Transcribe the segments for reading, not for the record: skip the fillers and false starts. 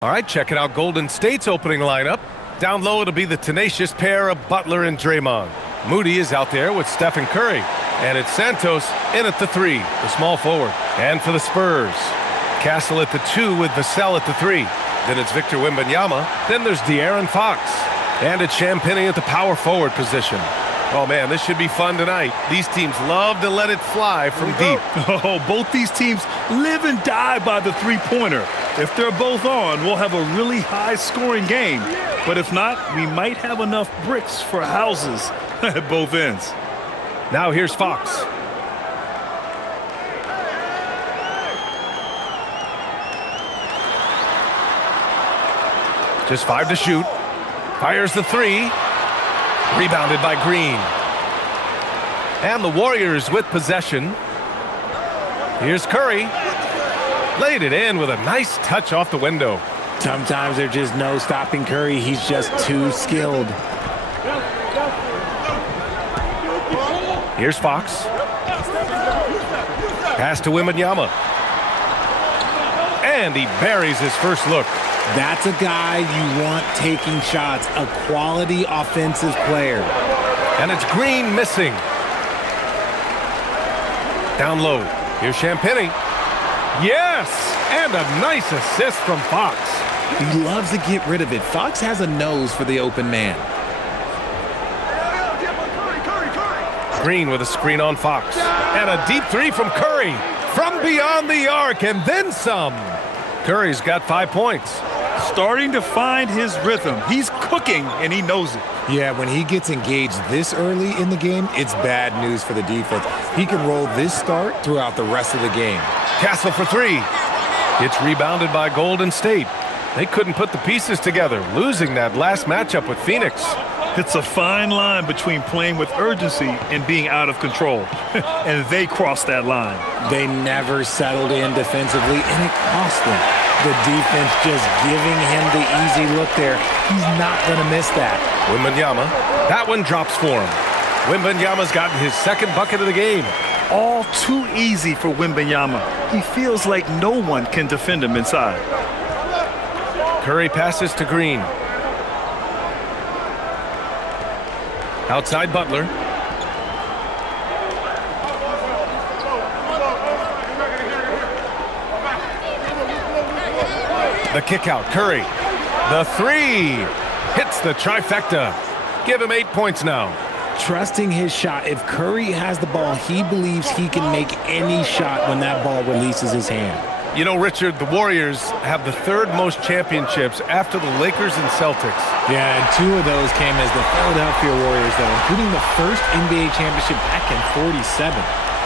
All right, checking out Golden State's opening lineup. Down low, it'll be the tenacious pair of Butler and Draymond. Moody is out there with Stephen Curry. And it's Santos in at the 3, the small forward. And for the Spurs, Castle at the 2 with Vassell at the 3. Then it's Victor Wembanyama. Then there's De'Aaron Fox. And it's Champagnie at the power forward position. Oh, man, this should be fun tonight. These teams love to let it fly from deep. Oh, both these teams live and die by the three-pointer. If they're both on, we'll have a really high-scoring game. But if not, we might have enough bricks for houses at both ends. Now here's Fox. Just 5 to shoot. Fires the 3. Rebounded by Green. And the Warriors with possession. Here's Curry. Laid it in with a nice touch off the window. Sometimes there's just no stopping Curry. He's just too skilled. Here's Fox. Pass to Wembanyama. And he buries his first look. That's a guy you want taking shots, a quality offensive player. And it's Green missing. Down low. Here's Champagnie. Yes! And a nice assist from Fox. He loves to get rid of it. Fox has a nose for the open man. Green with a screen on Fox. And a deep 3 from Curry. From beyond the arc and then some. Curry's got 5 points. Starting to find his rhythm. He's cooking, and he knows it. Yeah, when he gets engaged this early in the game, it's bad news for the defense. He can roll this start throughout the rest of the game. Castle for 3. It's rebounded by Golden State. They couldn't put the pieces together, losing that last matchup with Phoenix. It's a fine line between playing with urgency and being out of control. And they crossed that line. They never settled in defensively, and it cost them. The defense just giving him the easy look there. He's not going to miss that. Wembanyama. That one drops for him. Wembanyama's gotten his second bucket of the game. All too easy for Wembanyama. He feels like no one can defend him inside. Curry passes to Green. Outside Butler. The kick out, Curry. The 3 hits the trifecta. Give him 8 points now. Trusting his shot. If Curry has the ball, he believes he can make any shot when that ball releases his hand. You know, Richard, the Warriors have the 3rd most championships after the Lakers and Celtics. Yeah, and 2 of those came as the Philadelphia Warriors, though, including the first NBA championship back in '47.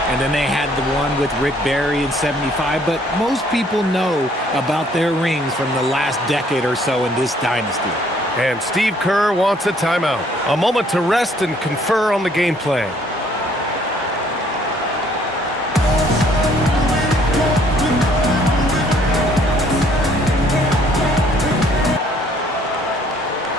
And then they had the one with Rick Barry in '75. But most people know about their rings from the last decade or so in this dynasty. And Steve Kerr wants a timeout. A moment to rest and confer on the game plan.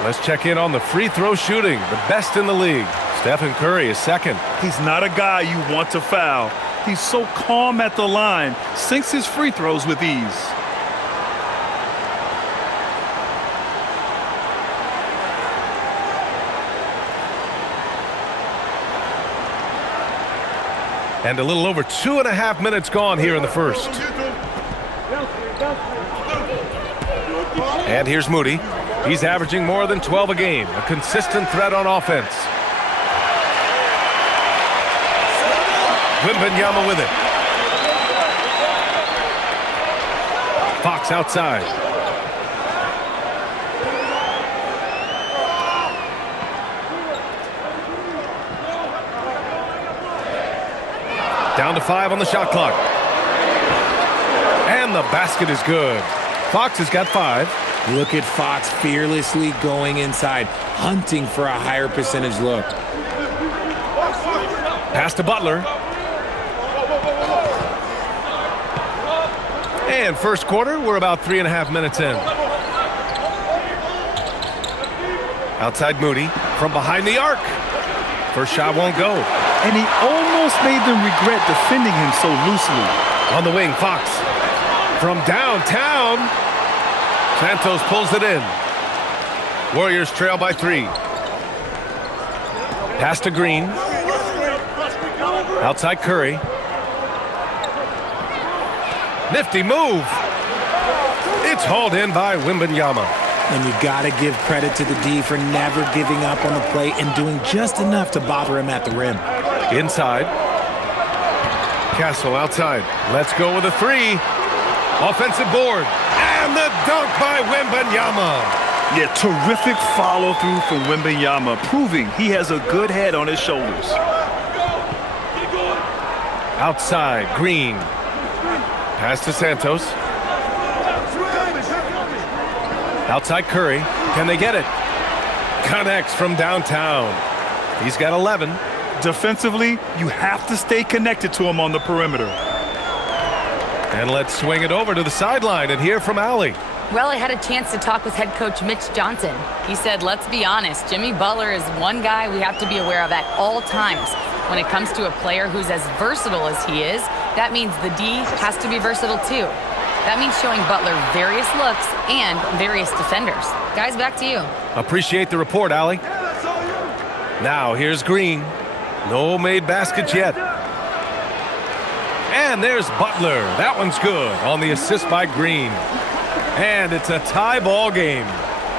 Let's check in on the free throw shooting, the best in the league. Stephen Curry is second. He's not a guy you want to foul. He's so calm at the line, sinks his free throws with ease. And a little over 2.5 minutes gone here in the first. And here's Moody. He's averaging more than 12 a game, a consistent threat on offense. Wembanyama with it. Fox outside. Down to 5 on the shot clock. And the basket is good. Fox has got 5. Look at Fox fearlessly going inside, hunting for a higher percentage look. Pass to Butler. And first quarter, we're about 3.5 minutes in. Outside Moody, from behind the arc. First shot won't go. And he almost made them regret defending him so loosely. On the wing, Fox. From downtown. Santos pulls it in. Warriors trail by 3. Pass to Green. Outside Curry. Nifty move. It's hauled in by Wembanyama. And you got to give credit to the D for never giving up on the play and doing just enough to bother him at the rim. Inside. Castle outside. Let's go with a 3. Offensive board. And the dunk by Wembanyama. Yeah, terrific follow-through from Wembanyama, proving he has a good head on his shoulders. Outside, Green. Pass to Santos. Outside Curry. Can they get it? Connects from downtown. He's got 11. Defensively, you have to stay connected to him on the perimeter. And let's swing it over to the sideline and hear from Allie. Well, I had a chance to talk with head coach Mitch Johnson. He said, let's be honest, Jimmy Butler is one guy we have to be aware of at all times. When it comes to a player who's as versatile as he is, that means the D has to be versatile too. That means showing Butler various looks and various defenders. Guys, back to you. Appreciate the report, Allie. Now here's Green. No made baskets yet. And there's Butler. That one's good on the assist by Green. And it's a tie ball game.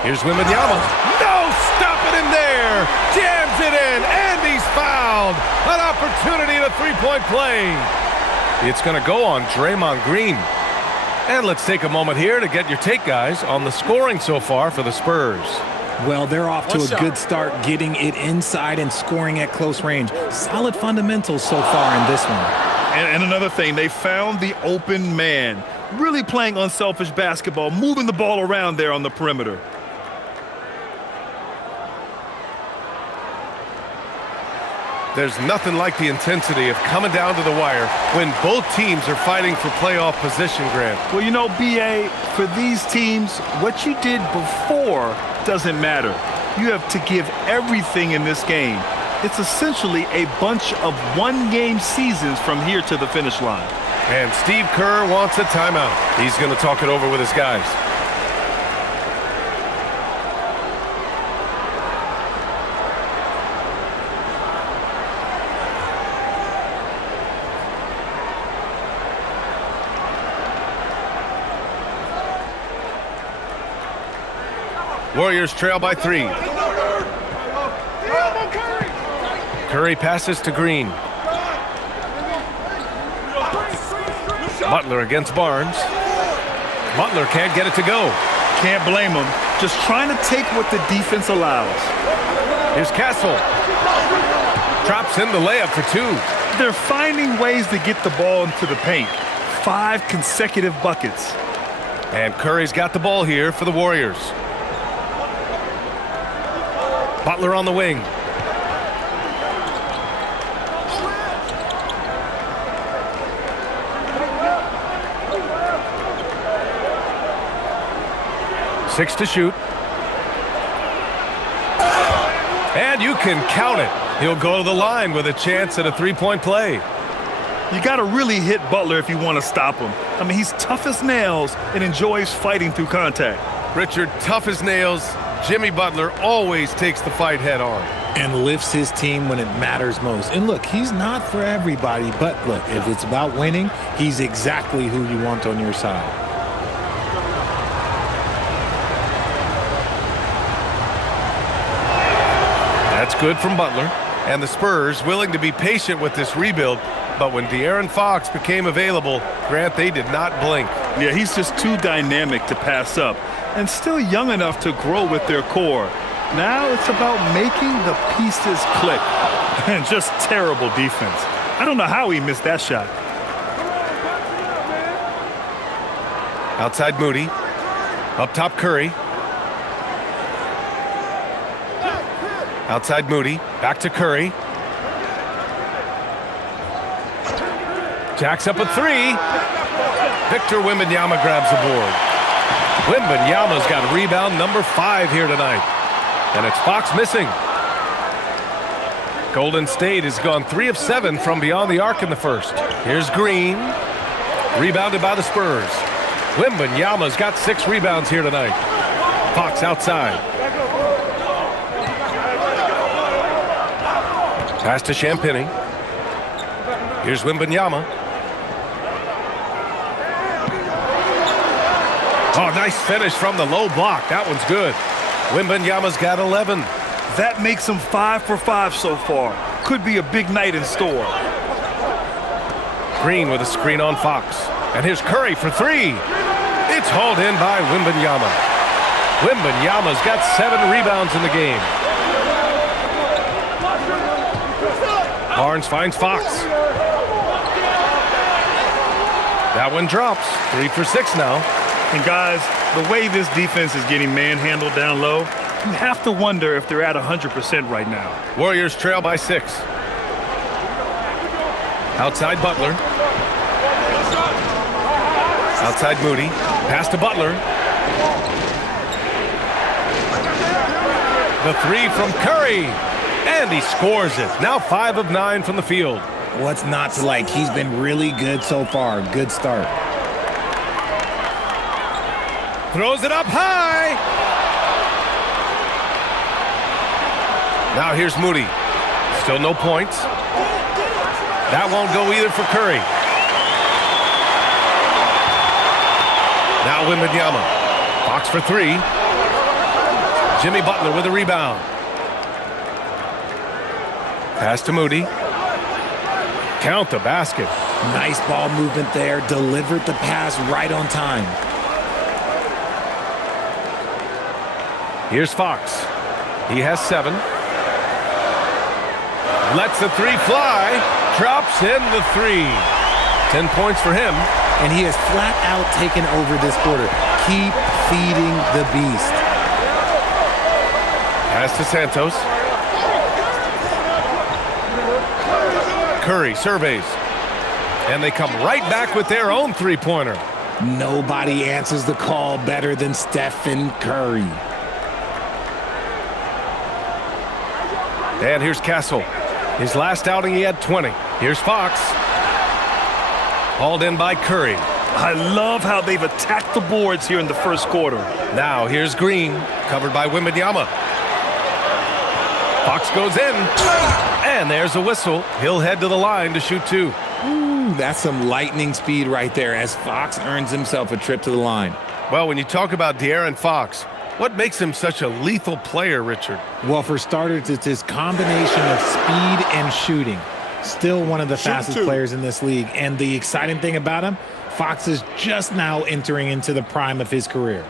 Here's Wembanyama. No, stopping him there. Jams it in, and he's fouled. An opportunity to three-point play. It's going to go on Draymond Green. And let's take a moment here to get your take, guys, on the scoring so far for the Spurs. Well, they're off to a good start getting it inside and scoring at close range. Solid fundamentals so far in this one. And another thing, they found the open man. Really playing unselfish basketball, moving the ball around there on the perimeter. There's nothing like the intensity of coming down to the wire when both teams are fighting for playoff position, Grant. Well, you know, B.A., for these teams, what you did before doesn't matter. You have to give everything in this game. It's essentially a bunch of one-game seasons from here to the finish line. And Steve Kerr wants a timeout. He's going to talk it over with his guys. Warriors trail by 3. Curry passes to Green. Butler against Barnes. Butler can't get it to go. Can't blame him. Just trying to take what the defense allows. Here's Castle. Drops in the layup for 2. They're finding ways to get the ball into the paint. 5 consecutive buckets. And Curry's got the ball here for the Warriors. Butler on the wing. Six to shoot. And you can count it. He'll go to the line with a chance at a three-point play. You got to really hit Butler if you want to stop him. I mean, he's tough as nails and enjoys fighting through contact. Richard, tough as nails. Jimmy Butler always takes the fight head on. And lifts his team when it matters most. And look, he's not for everybody, but look, if it's about winning, he's exactly who you want on your side. That's good from Butler. And the Spurs willing to be patient with this rebuild, but when De'Aaron Fox became available, Grant, they did not blink. Yeah, he's just too dynamic to pass up and still young enough to grow with their core. Now it's about making the pieces click. And just terrible defense. I don't know how he missed that shot. Outside Moody. Up top Curry. Outside Moody. Back to Curry. Jacks up a 3. Victor Wembanyama grabs the board. Wembanyama's got rebound number 5 here tonight. And it's Fox missing. Golden State has gone 3 of 7 from beyond the arc in the first. Here's Green. Rebounded by the Spurs. Wembanyama's got 6 rebounds here tonight. Fox outside. Pass to Champagnie. Here's Wembanyama. Oh, nice finish from the low block. That one's good. Wembanyama's got 11. That makes him 5 for 5 so far. Could be a big night in store. Green with a screen on Fox. And here's Curry for 3. It's hauled in by Wembanyama. Wembanyama's got 7 rebounds in the game. Barnes finds Fox. That one drops. 3 for 6 now. And guys, the way this defense is getting manhandled down low, you have to wonder if they're at 100% right now. Warriors trail by 6. Outside Butler. Outside Moody. Pass to Butler. The 3 from Curry. And he scores it. Now 5 of 9 from the field. What's not to like? He's been really good so far. Good start. Throws it up high. Now here's Moody. Still no points. That won't go either for Curry. Now Wembanyama. Fox for 3. Jimmy Butler with a rebound. Pass to Moody. Count the basket. Nice ball movement there. Delivered the pass right on time. Here's Fox. He has 7. Lets the 3 fly. Drops in the 3. 10 points for him. And he has flat out taken over this quarter. Keep feeding the beast. Pass to Santos. Curry surveys. And they come right back with their own 3-pointer. Nobody answers the call better than Stephen Curry. And here's Castle. His last outing, he had 20. Here's Fox. Hauled in by Curry. I love how they've attacked the boards here in the first quarter. Now here's Green, covered by Wembanyama. Fox goes in. And there's a whistle. He'll head to the line to shoot 2. Ooh, that's some lightning speed right there as Fox earns himself a trip to the line. Well, when you talk about De'Aaron Fox, what makes him such a lethal player, Richard? Well, for starters, it's his combination of speed and shooting. Still one of the fastest players in this league. And the exciting thing about him, Fox is just now entering into the prime of his career.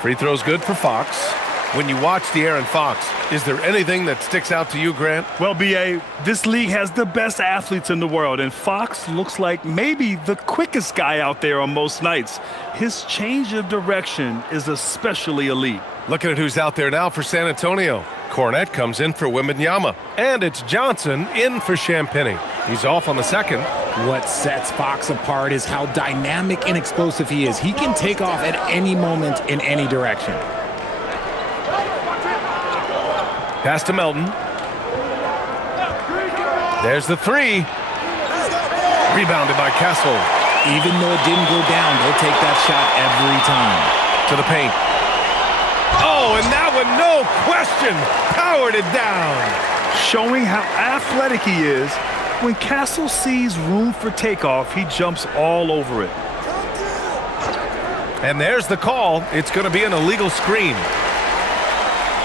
Free throw's good for Fox. When you watch De'Aaron Fox, is there anything that sticks out to you, Grant? Well, B.A., this league has the best athletes in the world, and Fox looks like maybe the quickest guy out there on most nights. His change of direction is especially elite. Looking at who's out there now for San Antonio. Cornette comes in for Wembanyama. And it's Johnson in for Champagnie. He's off on the second. What sets Fox apart is how dynamic and explosive he is. He can take off at any moment in any direction. Pass to Melton. There's the 3. Rebounded by Castle. Even though it didn't go down, they'll take that shot every time. To the paint. Oh, and that one, no question, powered it down. Showing how athletic he is, when Castle sees room for takeoff, he jumps all over it. And there's the call. It's going to be an illegal screen.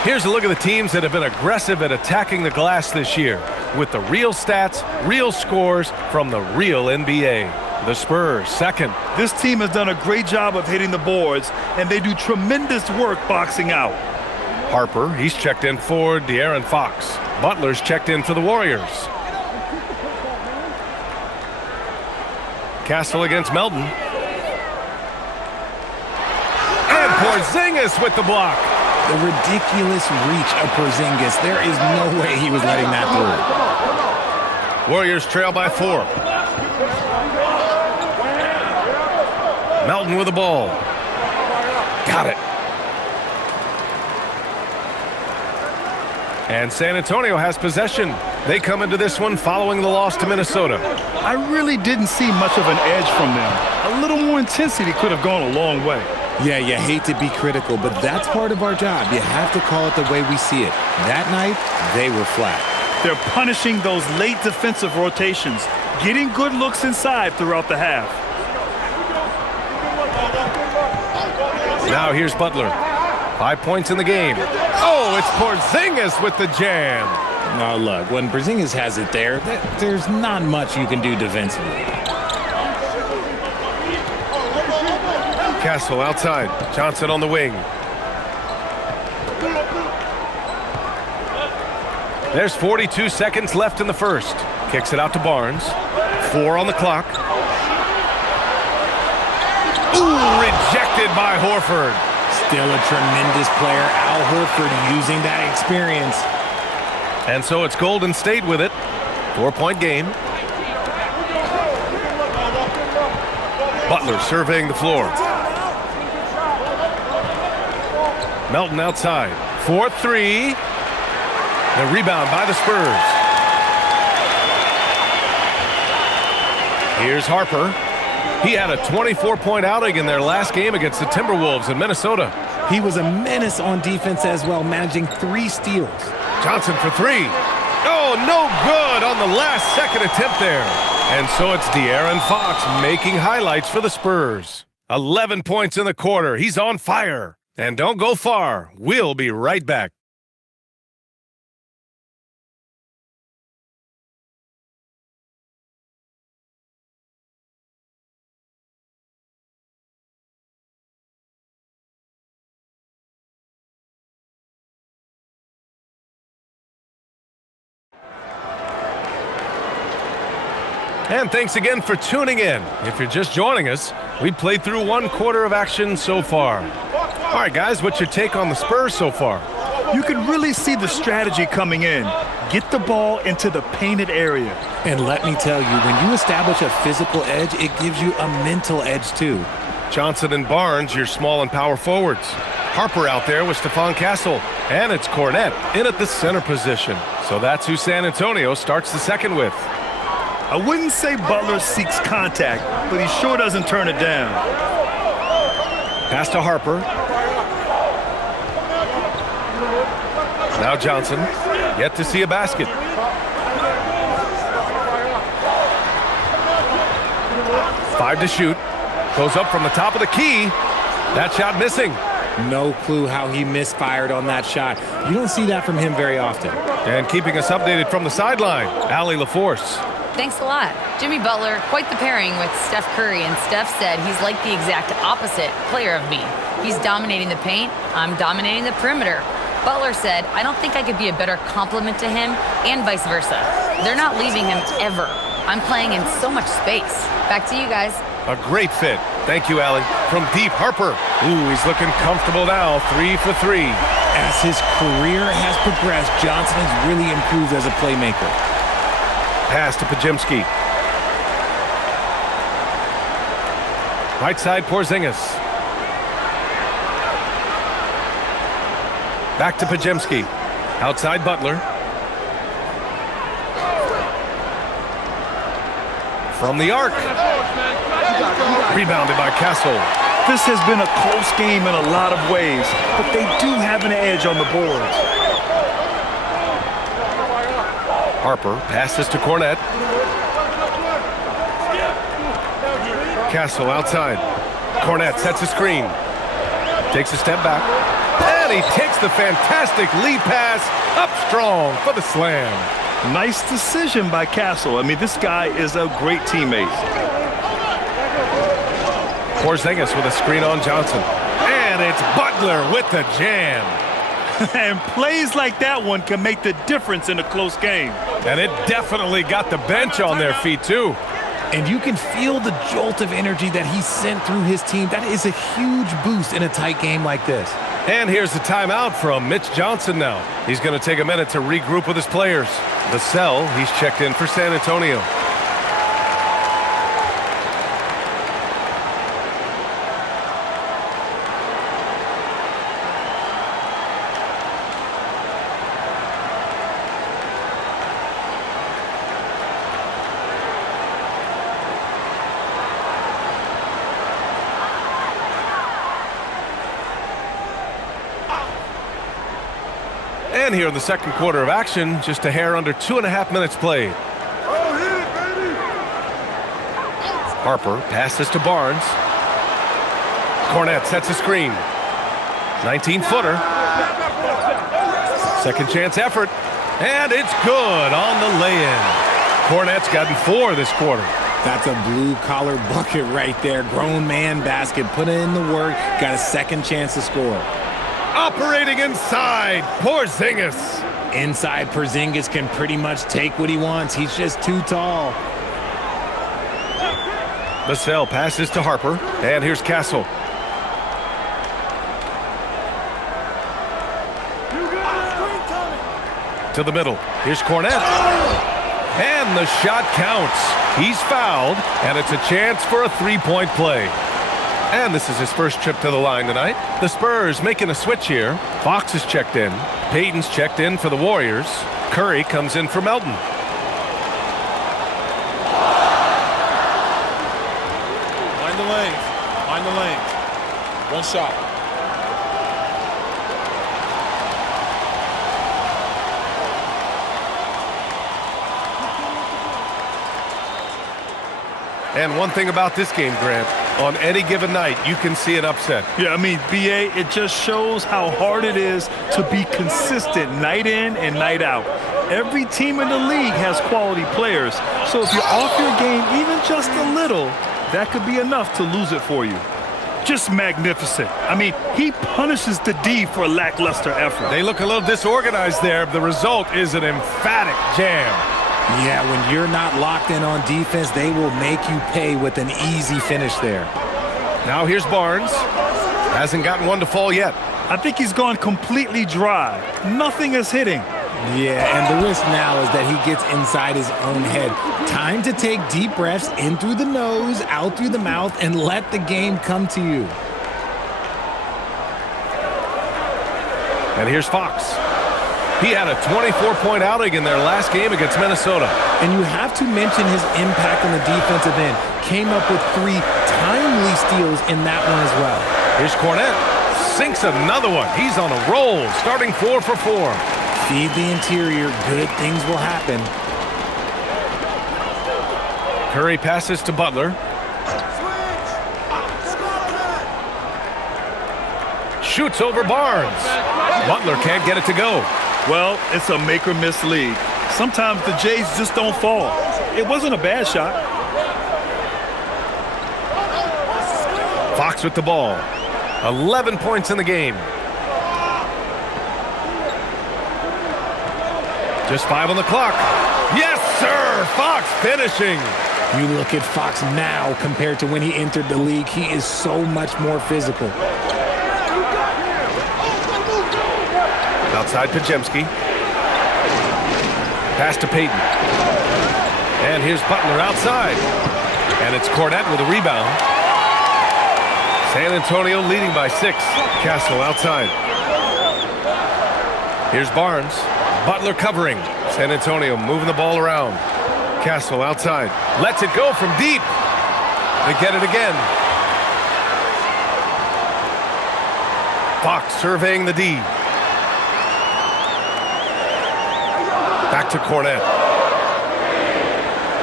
Here's a look at the teams that have been aggressive at attacking the glass this year with the real stats, real scores from the real NBA. The Spurs, second. This team has done a great job of hitting the boards, and they do tremendous work boxing out. Harper, he's checked in for De'Aaron Fox. Butler's checked in for the Warriors. Castle against Melton. And Porzingis with the block. The ridiculous reach of Porzingis. There is no way he was letting that through. Warriors trail by 4. Melton with the ball. Got it. And San Antonio has possession. They come into this one following the loss to Minnesota. I really didn't see much of an edge from them. A little more intensity could have gone a long way. Yeah, you hate to be critical, but that's part of our job. You have to call it the way we see it. That night, they were flat. They're punishing those late defensive rotations, getting good looks inside throughout the half. Now here's Butler. 5 points in the game. Oh, it's Porzingis with the jam. Oh, look, when Porzingis has it there, there's not much you can do defensively. Castle outside. Johnson on the wing. There's 42 seconds left in the first. Kicks it out to Barnes. 4 on the clock. Ooh, rejected by Horford. Still a tremendous player. Al Horford using that experience. And so it's Golden State with it. 4-point game. Butler surveying the floor. Melton outside. 4-3. The rebound by the Spurs. Here's Harper. He had a 24-point outing in their last game against the Timberwolves in Minnesota. He was a menace on defense as well, managing 3 steals. Johnson for 3. Oh, no good on the last second attempt there. And so it's De'Aaron Fox making highlights for the Spurs. 11 points in the quarter. He's on fire. And don't go far. We'll be right back. And thanks again for tuning in. If you're just joining us, we played through 1 quarter of action so far. All right, guys, what's your take on the Spurs so far? You can really see the strategy coming in. Get the ball into the painted area. And let me tell you, when you establish a physical edge, it gives you a mental edge too. Johnson and Barnes, your small and power forwards. Harper out there with Stephon Castle. And it's Cornette in at the center position. So that's who San Antonio starts the second with. I wouldn't say Butler seeks contact, but he sure doesn't turn it down. Pass to Harper. Now Johnson, yet to see a basket. Five to shoot. Goes up from the top of the key. That shot missing. No clue how he misfired on that shot. You don't see that from him very often. And keeping us updated from the sideline, Allie LaForce. Thanks a lot. Jimmy Butler, quite the pairing with Steph Curry, and Steph said he's like the exact opposite player of me. He's dominating the paint, I'm dominating the perimeter. Butler said, I don't think I could be a better complement to him, and vice versa. They're not leaving him ever. I'm playing in so much space. Back to you guys. A great fit. Thank you, Allie. From deep, Harper. Ooh, he's looking comfortable now. 3 for 3. As his career has progressed, Johnson has really improved as a playmaker. Pass to Podziemski. Right side, Porzingis. Back to Podziemski. Outside, Butler. From the arc. Rebounded by Castle. This has been a close game in a lot of ways, but they do have an edge on the boards. Harper passes to Cornette. Castle outside. Cornette sets a screen. Takes a step back. And he takes the fantastic lead pass up strong for the slam. Nice decision by Castle. I mean, this guy is a great teammate. Porzingis with a screen on Johnson. And it's Butler with the jam. And plays like that one can make the difference in a close game. And it definitely got the bench on their feet, too. And you can feel the jolt of energy that he sent through his team. That is a huge boost in a tight game like this. And here's the timeout from Mitch Johnson now. He's going to take a minute to regroup with his players. The cell, he's checked in for San Antonio. again here in the second quarter of action. Just a hair under 2.5 minutes played. Harper passes to Barnes. Cornet sets a screen. 19-footer. Second chance effort. And it's good on the lay-in. Cornet's gotten 4 this quarter. That's a blue-collar bucket right there. Grown man basket. Put in the work. Got a second chance to score. Operating inside, Porzingis. Inside, Porzingis can pretty much take what he wants. He's just too tall. Vassell passes to Harper, and here's Castle. To the middle. Here's Cornet. And the shot counts. He's fouled, and it's a chance for a three-point play. And this is his first trip to the line tonight. The Spurs making a switch here. Fox is checked in. Payton's checked in for the Warriors. Curry comes in for Melton. Find the lanes. Find the lanes. One shot. And one thing about this game, Grant, on any given night, you can see an upset. Yeah, I mean, B.A., it just shows how hard it is to be consistent night in and night out. Every team in the league has quality players, so if you're off your game even just a little, that could be enough to lose it for you. Just magnificent. I mean, he punishes the D for lackluster effort. They look a little disorganized there. The result is an emphatic jam. Yeah, when you're not locked in on defense, they will make you pay with an easy finish there. Now here's Barnes. Hasn't gotten one to fall yet. I think he's gone completely dry. Nothing is hitting. Yeah, and the risk now is that he gets inside his own head. Time to take deep breaths in through the nose, out through the mouth, and let the game come to you. And here's Fox. He had a 24-point outing in their last game against Minnesota. And you have to mention his impact on the defensive end. Came up with 3 timely steals in that one as well. Here's Cornet. Sinks another one. He's on a roll, starting 4 for 4. Feed the interior. Good things will happen. Curry passes to Butler. Shoots over Barnes. Butler can't get it to go. Well, it's a make-or-miss league. Sometimes the Jays just don't fall. It wasn't a bad shot. Fox with the ball. 11 points in the game. Just 5 on the clock. Yes, sir! Fox finishing. You look at Fox now compared to when he entered the league. He is so much more physical. Outside Pajemski. Pass to Payton. And here's Butler outside. And it's Cornet with a rebound. San Antonio leading by 6. Castle outside. Here's Barnes. Butler covering. San Antonio moving the ball around. Castle outside. Lets it go from deep. They get it again. Fox surveying the D. Back to Cornet.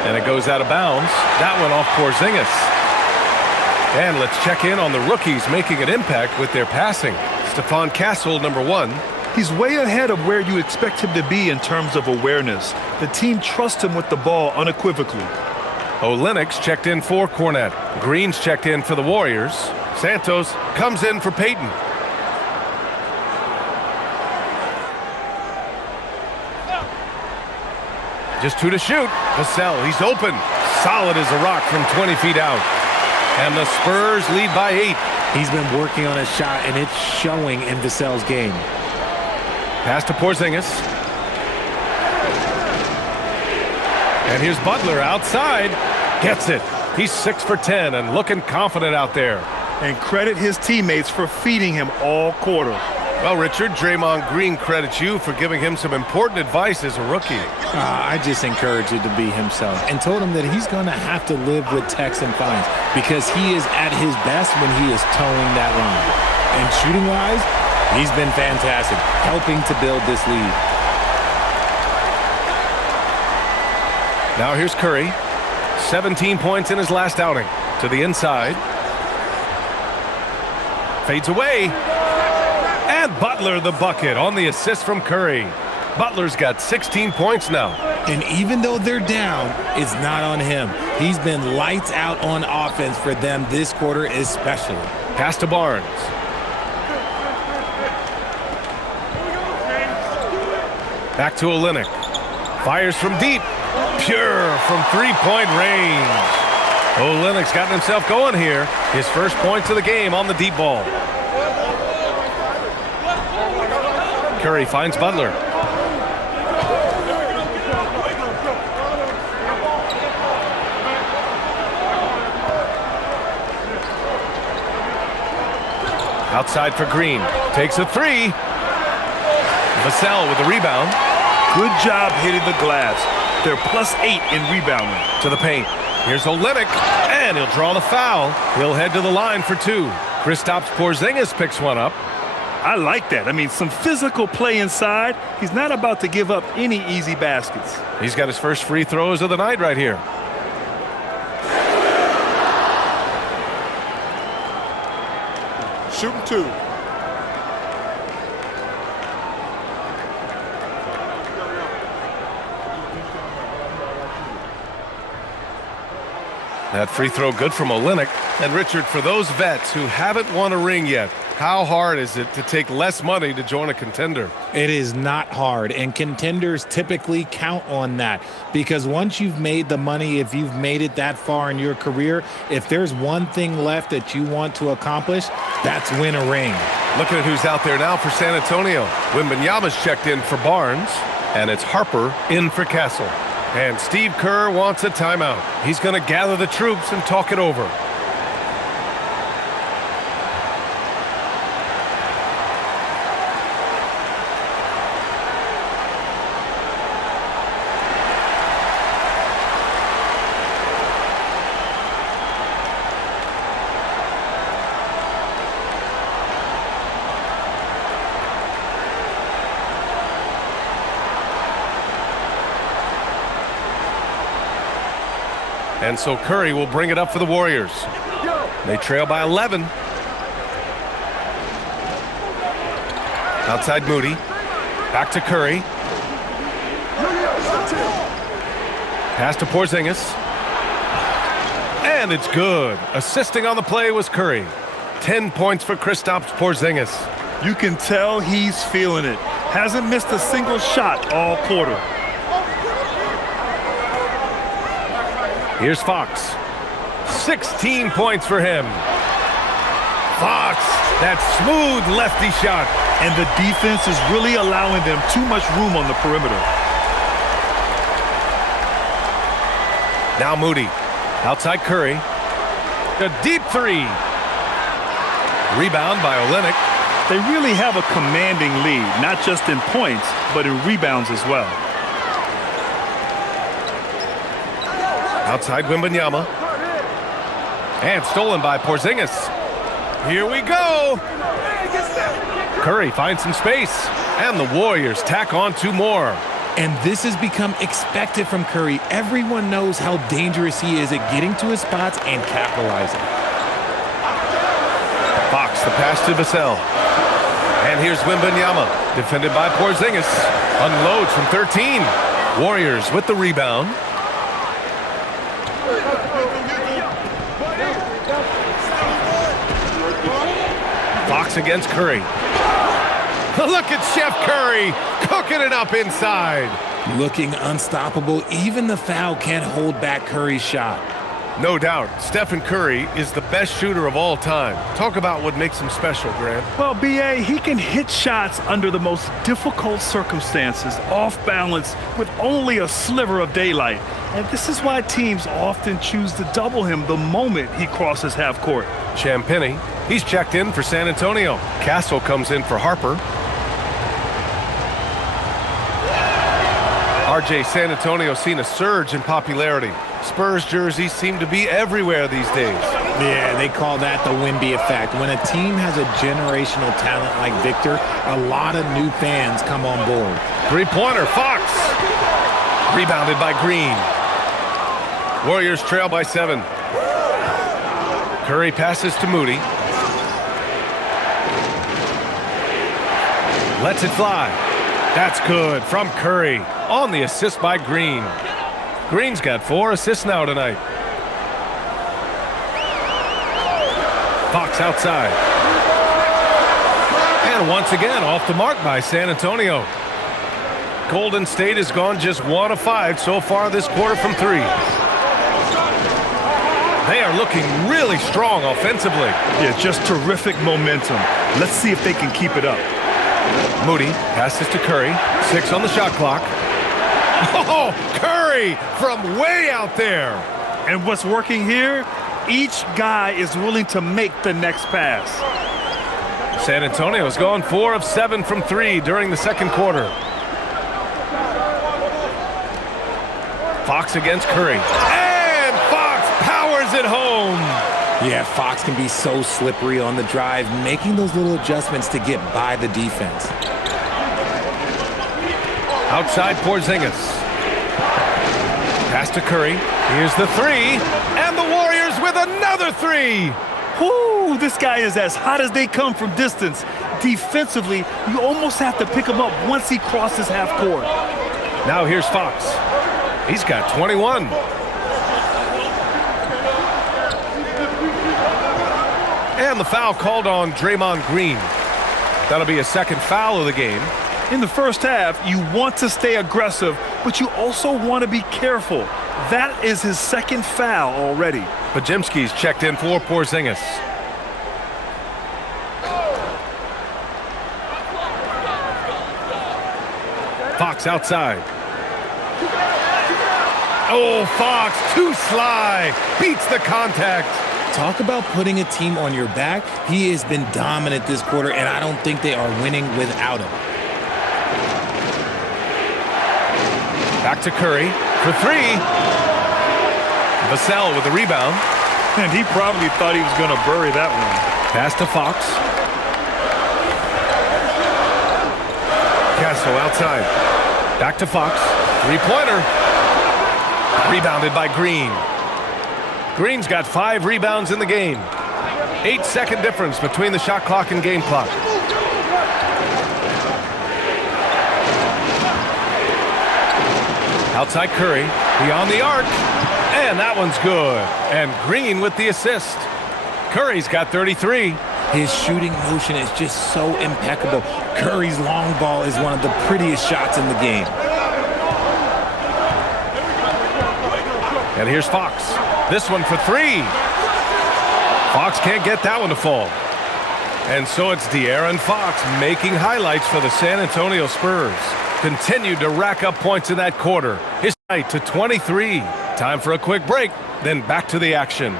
And it goes out of bounds. That one off Porzingis. And let's check in on the rookies making an impact with their passing. Stephon Castle, number 1. He's way ahead of where you expect him to be in terms of awareness. The team trusts him with the ball unequivocally. Olenek's checked in for Cornet. Green's checked in for the Warriors. Santos comes in for Payton. Just 2 to shoot. Vassell, he's open. Solid as a rock from 20 feet out. And the Spurs lead by 8. He's been working on a shot, and it's showing in Vassell's game. Pass to Porzingis. And here's Butler outside. Gets it. He's 6 for 10 and looking confident out there. And credit his teammates for feeding him all quarter. Well, Richard, Draymond Green credits you for giving him some important advice as a rookie. I just encouraged him to be himself and told him that he's going to have to live with techs and fines because he is at his best when he is towing that line. And shooting-wise, He's been fantastic, helping to build this lead. Now here's Curry. 17 points in his last outing. To the inside. Fades away. And Butler the bucket on the assist from Curry. Butler's got 16 points now. And even though they're down, it's not on him. He's been lights out on offense for them this quarter especially. Pass to Barnes. Back to Olynyk. Fires from deep. Pure from three-point range. Olynyk's gotten himself going here. His first points of the game on the deep ball. Curry finds Butler. Outside for Green. Takes a three. Vassell with the rebound. Good job hitting the glass. They're +8 in rebounding. To the paint. Here's Olynyk, and he'll draw the foul. He'll head to the line for two. Kristaps Porzingis picks one up. I like that. I mean, some physical play inside. He's not about to give up any easy baskets. He's got his first free throws of the night right here. Shooting two. That free throw good from Olynyk. And Richard, for those vets who haven't won a ring yet, how hard is it to take less money to join a contender? It is not hard, and contenders typically count on that because once you've made the money, if you've made it that far in your career, if there's one thing left that you want to accomplish, that's win a ring. Looking at who's out there now for San Antonio. Wembanyama's checked in for Barnes, and it's Harper in for Castle. And Steve Kerr wants a timeout. He's going to gather the troops and talk it over. And so Curry will bring it up for the Warriors. They trail by 11. Outside Moody. Back to Curry. Pass to Porzingis. And it's good. Assisting on the play was Curry. 10 points for Kristaps Porzingis. You can tell he's feeling it. Hasn't missed a single shot all quarter. Here's Fox. 16 points for him. Fox, that smooth lefty shot. And the defense is really allowing them too much room on the perimeter. Now Moody. Outside Curry. A deep three. Rebound by Olynyk. They really have a commanding lead, not just in points, but in rebounds as well. Outside Wembanyama. And stolen by Porzingis. Here we go. Curry finds some space. And the Warriors tack on two more. And this has become expected from Curry. Everyone knows how dangerous he is at getting to his spots and capitalizing. Fox, the pass to Vassell. And here's Wembanyama. Defended by Porzingis. Unloads from 13. Warriors with the rebound. Fox against Curry. Look at Chef Curry cooking it up inside. Looking unstoppable. Even the foul can't hold back Curry's shot. No doubt, Stephen Curry is the best shooter of all time. Talk about what makes him special, Grant. Well, B.A., he can hit shots under the most difficult circumstances, off balance, with only a sliver of daylight. And this is why teams often choose to double him the moment he crosses half court. Champagnie, he's checked in for San Antonio. Castle comes in for Harper. RJ, San Antonio seen a surge in popularity. Spurs jerseys seem to be everywhere these days. Yeah, they call that the Wemby effect. When a team has a generational talent like Victor, a lot of new fans come on board. Three-pointer, Fox. Rebounded by Green. Warriors trail by 7. Curry passes to Moody. Lets it fly. That's good from Curry on the assist by Green. Green's got 4 assists now tonight. Fox outside. And once again off the mark by San Antonio. Golden State has gone just 1 of 5 so far this quarter from 3. They are looking really strong offensively. Yeah, just terrific momentum. Let's see if they can keep it up. Moody passes to Curry. 6 on the shot clock. Oh, Curry from way out there. And what's working here? Each guy is willing to make the next pass. San Antonio's gone 4 of 7 from 3 during the second quarter. Fox against Curry. And Fox powers it home. Yeah, Fox can be so slippery on the drive, making those little adjustments to get by the defense. Outside Porzingis. Pass to Curry. Here's the 3. And the Warriors with another 3. Whoo, this guy is as hot as they come from distance. Defensively, you almost have to pick him up once he crosses half court. Now here's Fox. He's got 21. And the foul called on Draymond Green. That'll be a second foul of the game. In the first half, you want to stay aggressive, but you also want to be careful. That is his second foul already. Podziemski's checked in for Porzingis. Fox outside. Oh, Fox, too sly. Beats the contact. Talk about putting a team on your back. He has been dominant this quarter, and I don't think they are winning without him. Back to Curry for 3. Vassell with the rebound. And he probably thought he was going to bury that one. Pass to Fox. Castle outside. Back to Fox. 3-pointer. Rebounded by Green. Green's got 5 rebounds in the game. 8-second difference between the shot clock and game clock. Outside Curry, beyond the arc, and that one's good. And Green with the assist. Curry's got 33. His shooting motion is just so impeccable. Curry's long ball is one of the prettiest shots in the game. And here's Fox. This one for 3. Fox can't get that one to fall. And so it's De'Aaron Fox making highlights for the San Antonio Spurs. Continued to rack up points in that quarter. His night to 23. Time for a quick break, then back to the action.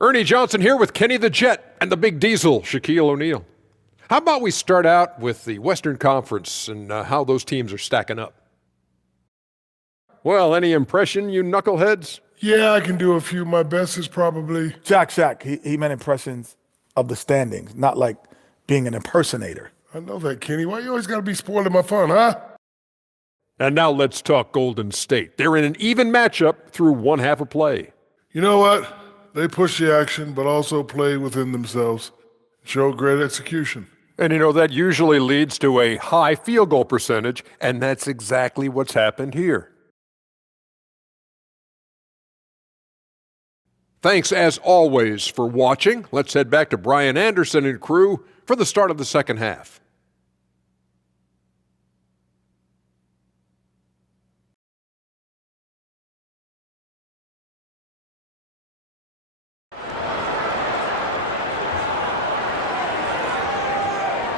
Ernie Johnson here with Kenny the Jet and the Big Diesel, Shaquille O'Neal. How about we start out with the Western Conference and how those teams are stacking up? Well, any impression, you knuckleheads? Yeah, I can do a few. My best is probably... Shaq. He meant impressions of the standings, not like being an impersonator. I know that, Kenny. Why you always got to be spoiling my fun, huh? And now let's talk Golden State. They're in an even matchup through one half of play. You know what? They push the action, but also play within themselves. Show great execution. And you know, that usually leads to a high field goal percentage, and that's exactly what's happened here. Thanks, as always, for watching. Let's head back to Brian Anderson and crew for the start of the second half.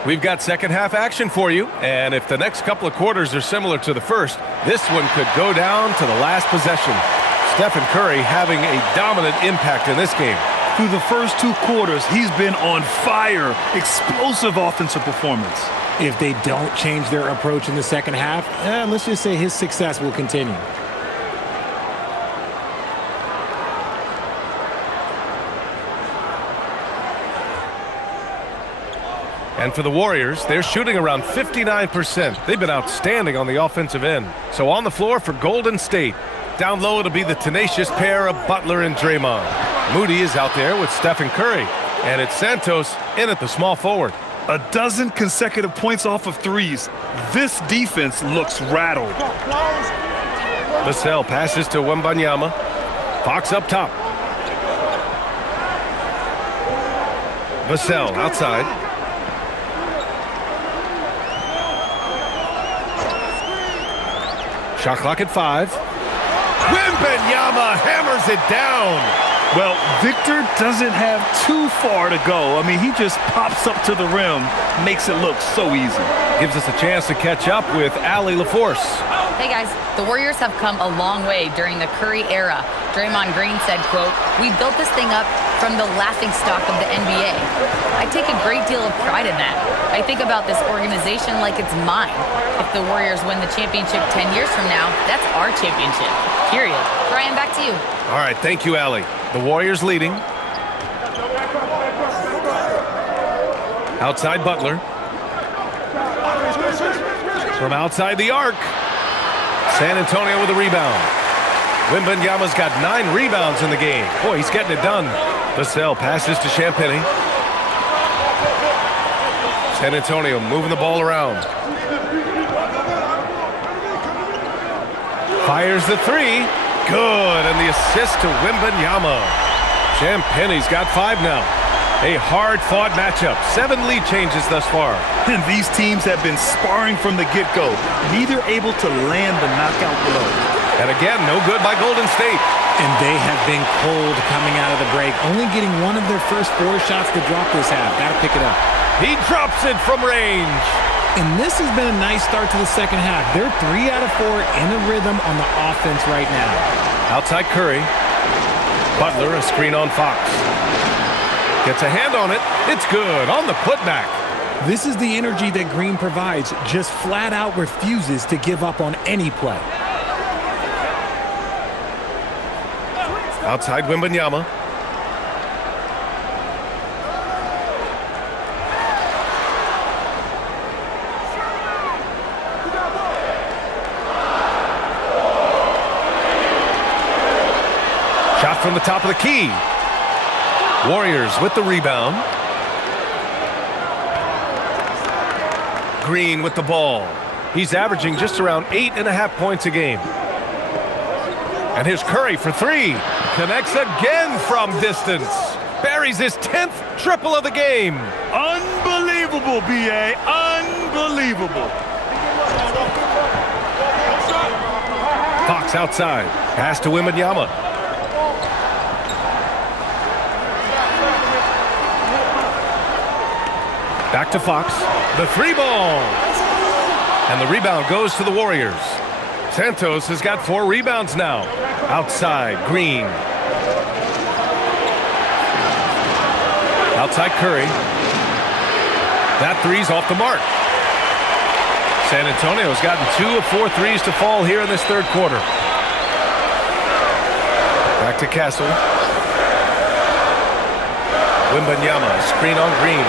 We've got second half action for you, and if the next couple of quarters are similar to the first, this one could go down to the last possession. Stephen Curry having a dominant impact in this game. Through the first 2 quarters, he's been on fire. Explosive offensive performance. If they don't change their approach in the second half, let's just say his success will continue. And for the Warriors, they're shooting around 59%. They've been outstanding on the offensive end. So on the floor for Golden State. Down low, it'll be the tenacious pair of Butler and Draymond. Moody is out there with Stephen Curry. And it's Santos in at the small forward. A dozen consecutive points off of threes. This defense looks rattled. Vassell passes to Wembanyama. Fox up top. Vassell outside. Shot clock at 5. Wembanyama hammers it down. Well, Victor doesn't have too far to go. I mean, he just pops up to the rim, makes it look so easy. Gives us a chance to catch up with Allie LaForce. Hey guys, the Warriors have come a long way during the Curry era. Draymond Green said, quote, "We built this thing up from the laughingstock of the NBA. I take a great deal of pride in that. I think about this organization like it's mine. If the Warriors win the championship 10 years from now, that's our championship, period." Brian, back to you. All right, thank you, Allie. The Warriors leading. Outside Butler. From outside the arc. San Antonio with a rebound. Wembanyama's got 9 rebounds in the game. Boy, he's getting it done. Vassell passes to Champagnie. San Antonio moving the ball around. Fires the 3. Good, and the assist to Wembanyama. Champagnie's got 5 now. A hard-fought matchup. 7 lead changes thus far. And these teams have been sparring from the get-go, neither able to land the knockout blow. And again, no good by Golden State. And they have been cold coming out of the break, only getting one of their first 4 shots to drop this half. Got to pick it up. He drops it from range. And this has been a nice start to the second half. They're 3 out of 4 in a rhythm on the offense right now. Outside Curry. Butler, a screen on Fox. Gets a hand on it. It's good on the putback. This is the energy that Green provides. Just flat out refuses to give up on any play. Outside Wembanyama. Shot from the top of the key. Warriors with the rebound. Green with the ball. He's averaging just around 8.5 points a game. And here's Curry for 3. Connects again from distance. Buries his 10th triple of the game. Unbelievable, B.A. Unbelievable. Fox outside. Pass to Wembanyama. Back to Fox. The 3 ball. And the rebound goes to the Warriors. Santos has got 4 rebounds now. Outside, Green. Outside Curry. That 3's off the mark. San Antonio's gotten 2 of 4 threes to fall here in this third quarter. Back to Castle. Wembanyama, screen on Green.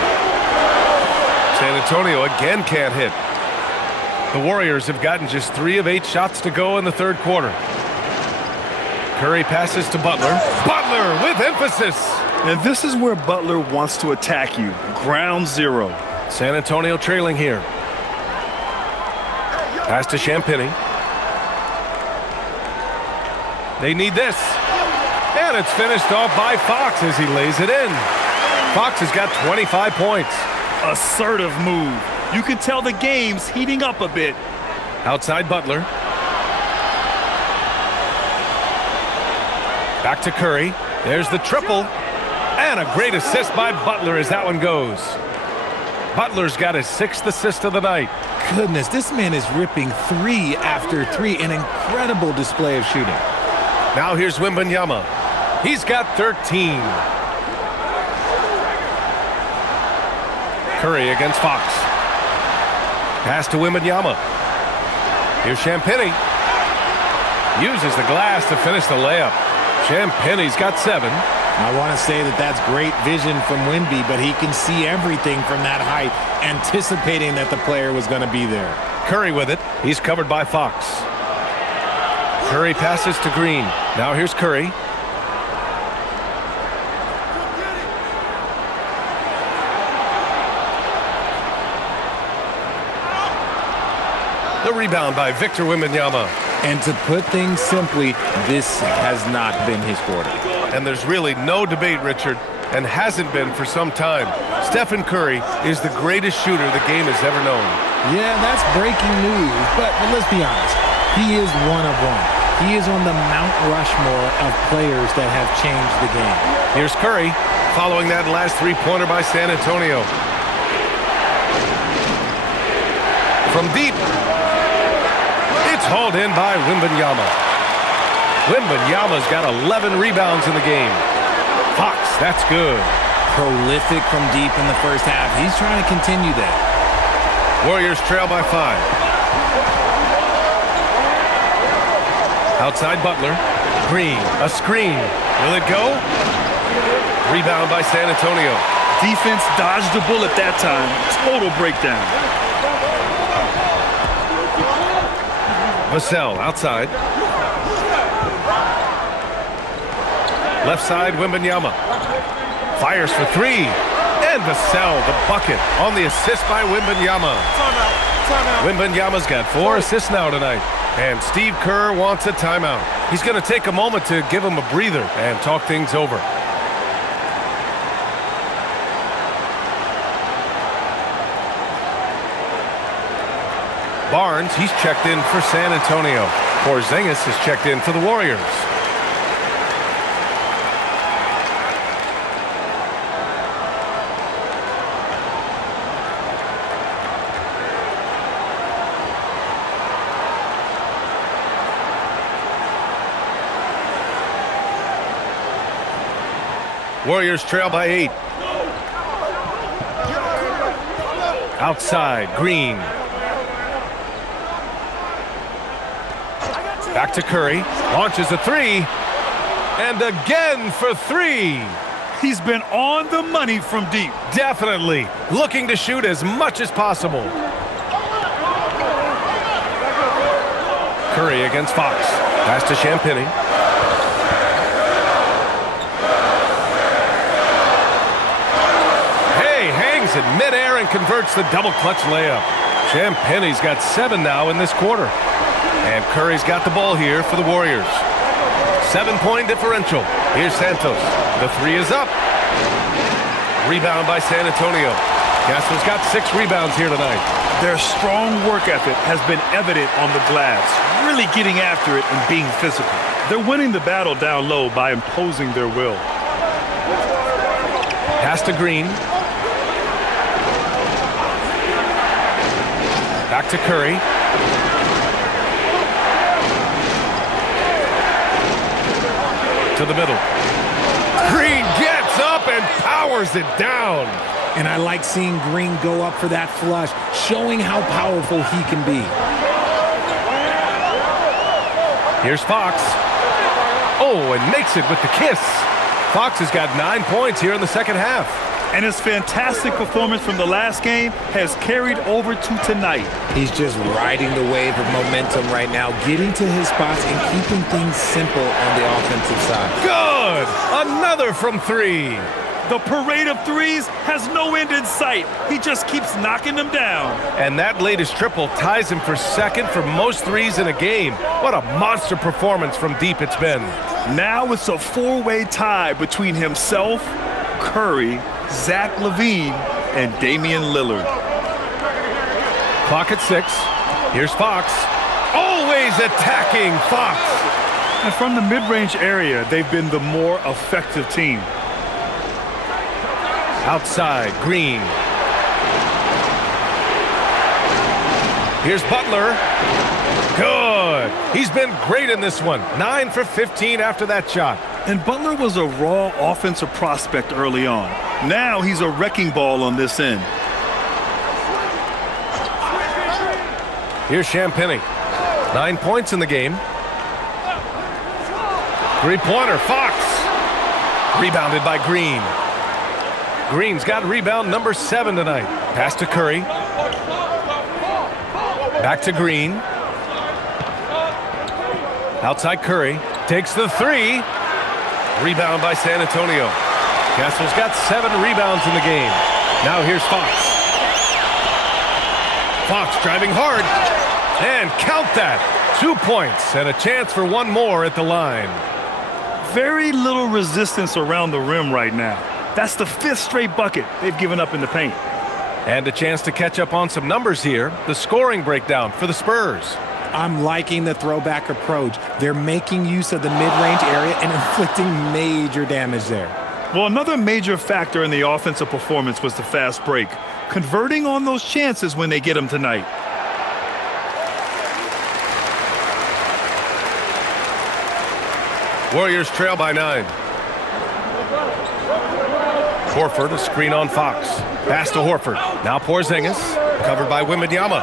San Antonio again can't hit. The Warriors have gotten just 3 of 8 shots to go in the third quarter. Curry passes to Butler. Butler with emphasis. And this is where Butler wants to attack you. Ground zero. San Antonio trailing here. Pass to Champagnie. They need this. And it's finished off by Fox as he lays it in. Fox has got 25 points. Assertive move. You can tell the game's heating up a bit. Outside Butler. Back to Curry. There's the triple. And a great assist by Butler as that one goes. Butler's got his 6th assist of the night. Goodness, this man is ripping 3 after 3. An incredible display of shooting. Now here's Wembanyama. He's got 13. Curry against Fox. Pass to Wembanyama. Here's Champagnie. Uses the glass to finish the layup. Champagnie's got 7. I want to say that that's great vision from Wemby, but he can see everything from that height, anticipating that the player was going to be there. Curry with it. He's covered by Fox. Curry passes to Green. Now here's Curry. The rebound by Victor Wembanyama. And to put things simply, this has not been his quarter. And there's really no debate, Richard, and hasn't been for some time. Stephen Curry is the greatest shooter the game has ever known. Yeah, that's breaking news, but let's be honest. He is one of one. He is on the Mount Rushmore of players that have changed the game. Here's Curry, following that last three-pointer by San Antonio. From deep. It's hauled in by Wembanyama. Wembanyama's got 11 rebounds in the game. Fox, that's good. Prolific from deep in the first half. He's trying to continue that. Warriors trail by 5. Outside Butler. Green, a screen. Will it go? Rebound by San Antonio. Defense dodged the bullet that time. Total breakdown. Vassell outside. Left side, Wembanyama. Fires for 3. And Vassell, the bucket, on the assist by Wembanyama. Timeout. Wembanyama's got 4 assists now tonight. And Steve Kerr wants a timeout. He's going to take a moment to give him a breather and talk things over. Barnes, he's checked in for San Antonio. Porzingis is checked in for the Warriors. Warriors trail by 8. Outside, Green. Back to Curry. Launches a 3. And again for 3. He's been on the money from deep. Definitely. Looking to shoot as much as possible. Curry against Fox. Pass to Champagnie. In midair and converts the double clutch layup. Champagnie's got 7 now in this quarter. And Curry's got the ball here for the Warriors. 7-point differential. Here's Santos. The 3 is up. Rebound by San Antonio. Gastel's got 6 rebounds here tonight. Their strong work ethic has been evident on the glass, really getting after it and being physical. They're winning the battle down low by imposing their will. Pass to Green. Back to Curry. To the middle. Green gets up and powers it down. And I like seeing Green go up for that flush, showing how powerful he can be. Here's Fox. Oh, and makes it with the kiss. Fox has got 9 points here in the second half. And his fantastic performance from the last game has carried over to tonight. He's just riding the wave of momentum right now, getting to his spots and keeping things simple on the offensive side. Good! Another from 3. The parade of threes has no end in sight. He just keeps knocking them down. And that latest triple ties him for second for most threes in a game. What a monster performance from deep it's been. Now it's a 4-way tie between himself, Curry, Zach LaVine, and Damian Lillard. Clock at 6. Here's Fox. Always attacking Fox. And from the mid-range area, they've been the more effective team. Outside, Green. Here's Butler. Good. good. He's been great in this one. 9 for 15 after that shot. And Butler was a raw offensive prospect early on. Now he's a wrecking ball on this end. Here's Champagnie. 9 points in the game. Three-pointer, Fox. Rebounded by Green. Green's got rebound number 7 tonight. Pass to Curry. Back to Green. Outside Curry. Takes the 3. Rebound by San Antonio. Castle's got 7 rebounds in the game. Now here's Fox. Fox driving hard. And count that. 2 points and a chance for one more at the line. Very little resistance around the rim right now. That's the 5th straight bucket they've given up in the paint. And a chance to catch up on some numbers here. The scoring breakdown for the Spurs. I'm liking the throwback approach. They're making use of the mid-range area and inflicting major damage there. Well, another major factor in the offensive performance was the fast break. Converting on those chances when they get them tonight. Warriors trail by 9. Horford, a screen on Fox. Pass to Horford. Now Porzingis, covered by Wembanyama.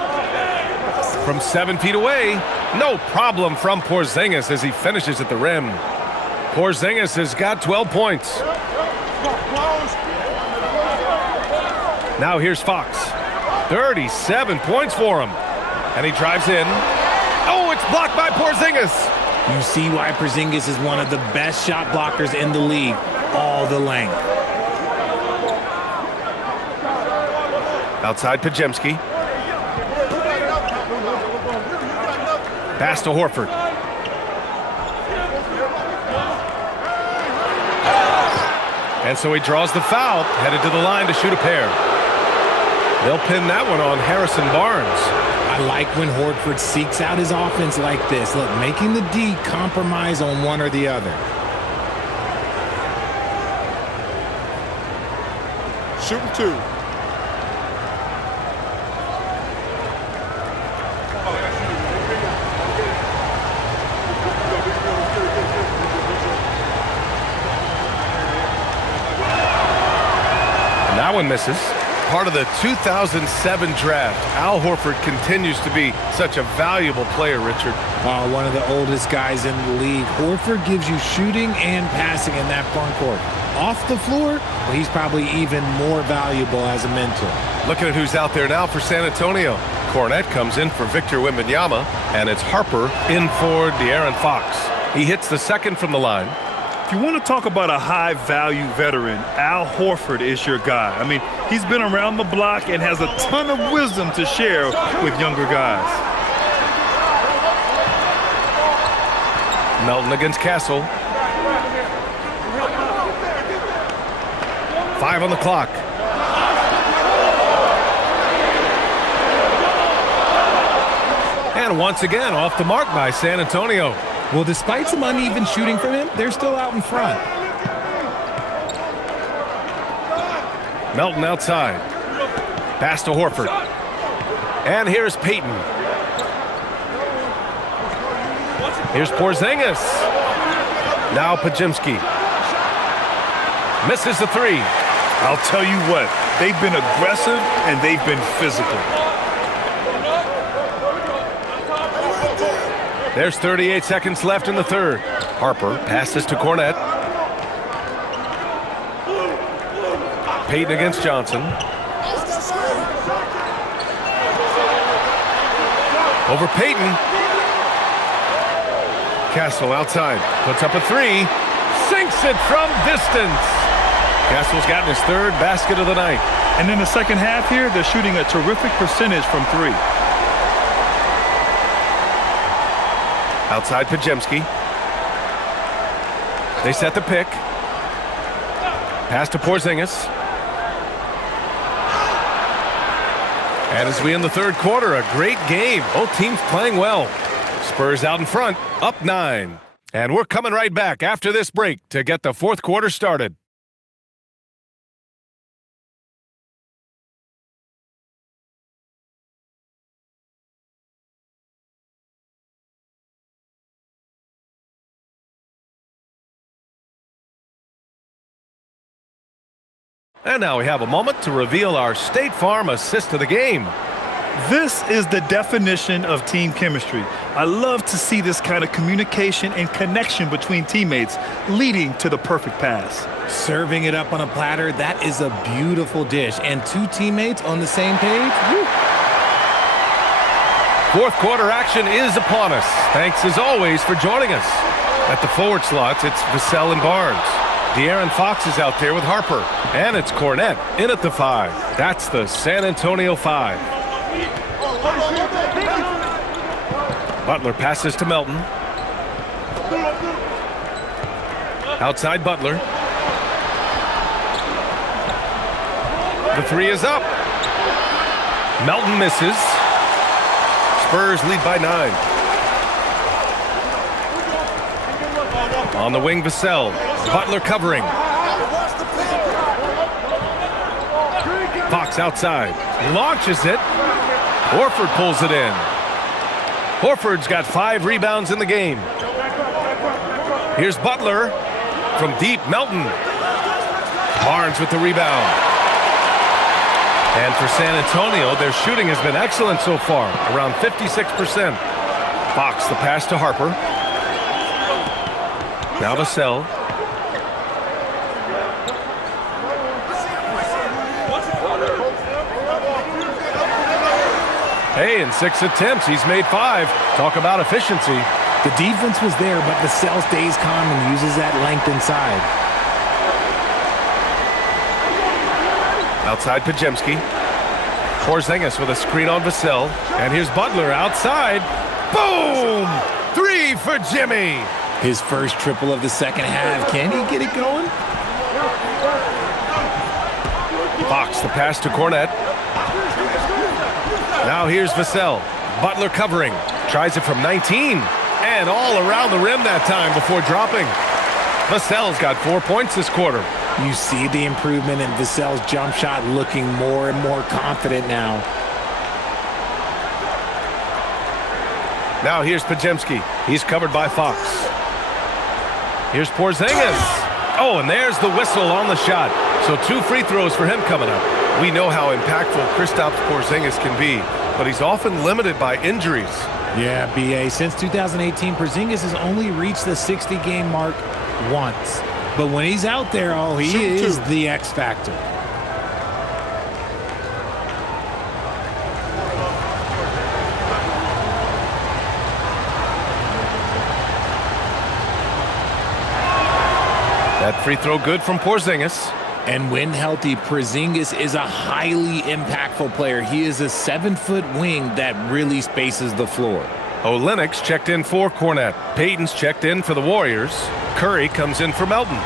From 7 feet away, no problem from Porzingis as he finishes at the rim. Porzingis has got 12 points. Now here's Fox. 37 points for him. And he drives in. Oh, it's blocked by Porzingis. You see why Porzingis is one of the best shot blockers in the league. All the length. Outside Podziemski. Pass to Horford. And so he draws the foul, headed to the line to shoot a pair. They'll pin that one on Harrison Barnes. I like when Horford seeks out his offense like this. Look, making the D compromise on one or the other. Shooting 2. And that one misses. Part of the 2007 draft, Al Horford continues to be such a valuable player, Richard. One of the oldest guys in the league. Horford gives you shooting and passing in that front court. Off the floor, well, he's probably even more valuable as a mentor. Looking at who's out there now for San Antonio. Cornette comes in for Victor Wembanyama, and it's Harper in for De'Aaron Fox. He hits the second from the line. If you want to talk about a high-value veteran, Al Horford is your guy. I mean, he's been around the block and has a ton of wisdom to share with younger guys. Melton against Castle. 5 on the clock. And once again, off the mark by San Antonio. Well, despite some uneven shooting from him, they're still out in front. Melton outside. Pass to Horford. And here's Payton. Here's Porzingis. Now Podziemski. Misses the 3. I'll tell you what, they've been aggressive and they've been physical. There's 38 seconds left in the third. Harper passes to Cornette. Payton against Johnson. Over Payton. Castle outside. Puts up a 3. Sinks it from distance. Castle's gotten his 3rd basket of the night. And in the second half here, they're shooting a terrific percentage from 3. Outside Podziemski. They set the pick. Pass to Porzingis. And as we end the third quarter, a great game. Both teams playing well. Spurs out in front, up 9. And we're coming right back after this break to get the fourth quarter started. And now we have a moment to reveal our State Farm assist of the game. This is the definition of team chemistry. I love to see this kind of communication and connection between teammates leading to the perfect pass. Serving it up on a platter, that is a beautiful dish. And two teammates on the same page. Woo. Fourth quarter action is upon us. Thanks as always for joining us. At the forward slots, it's Vassell and Barnes. De'Aaron Fox is out there with Harper. And it's Cornette in at the 5. That's the San Antonio 5. Butler passes to Melton. Outside Butler. The 3 is up. Melton misses. Spurs lead by 9. On the wing, Vassell. Butler covering. Fox outside. Launches it. Horford pulls it in. Horford's got 5 rebounds in the game. Here's Butler. From deep, Melton. Barnes with the rebound. And for San Antonio, their shooting has been excellent so far, around 56%. Fox, the pass to Harper. Now Vassell. Hey, in 6 attempts, he's made 5. Talk about efficiency. The defense was there, but Vassell stays calm and uses that length inside. Outside Pajemski. Porzingis with a screen on Vassell. And here's Butler outside. Boom! 3 for Jimmy. His first triple of the second half. Can he get it going? Fox, the pass to Cornette. Now here's Vassell. Butler covering. Tries it from 19. And all around the rim that time before dropping. Vassell's got 4 points this quarter. You see the improvement in Vassell's jump shot, looking more and more confident now. Now here's Pajemski. He's covered by Fox. Here's Porzingis. Oh, and there's the whistle on the shot. So 2 free throws for him coming up. We know how impactful Kristaps Porzingis can be, but he's often limited by injuries. Yeah, B.A. Since 2018, Porzingis has only reached the 60-game mark once. But when he's out there, oh, he is the X factor. That free throw good from Porzingis. And when healthy, Porzingis is a highly impactful player. He is a 7-foot wing that really spaces the floor. Olynyk's checked in for Cornette. Payton's checked in for the Warriors. Curry comes in for Melton.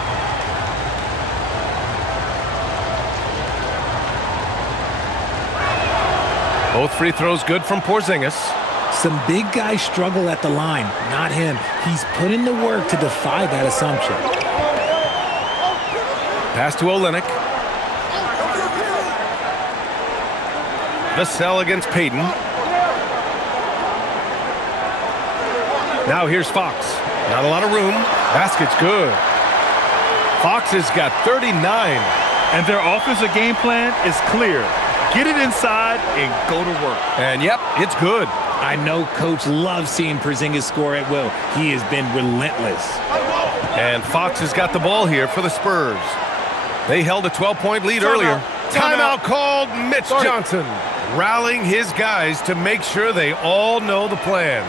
Both free throws good from Porzingis. Some big guys struggle at the line, not him. He's put in the work to defy that assumption. Pass to Olynyk. Vassell against Payton. Now here's Fox. Not a lot of room. Basket's good. Fox has got 39. And their offensive game plan is clear. Get it inside and go to work. And yep, it's good. I know Coach loves seeing Porzingis score at will. He has been relentless. And Fox has got the ball here for the Spurs. They held a 12-point lead earlier. Timeout called. Mitch Johnson rallying his guys to make sure they all know the plan.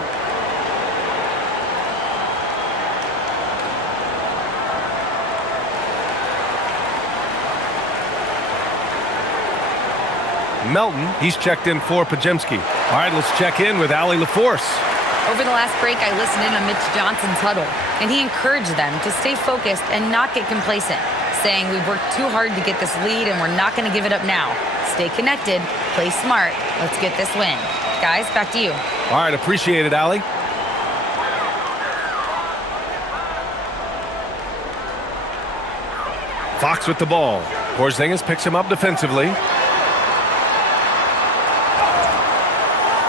Melton, he's checked in for Pajemski. All right, let's check in with Allie LaForce. Over the last break, I listened in on Mitch Johnson's huddle, and he encouraged them to stay focused and not get complacent, saying we've worked too hard to get this lead and we're not going to give it up now. Stay connected, play smart, let's get this win. Guys, back to you. All right, appreciate it, Allie. Fox with the ball. Porzingis picks him up defensively.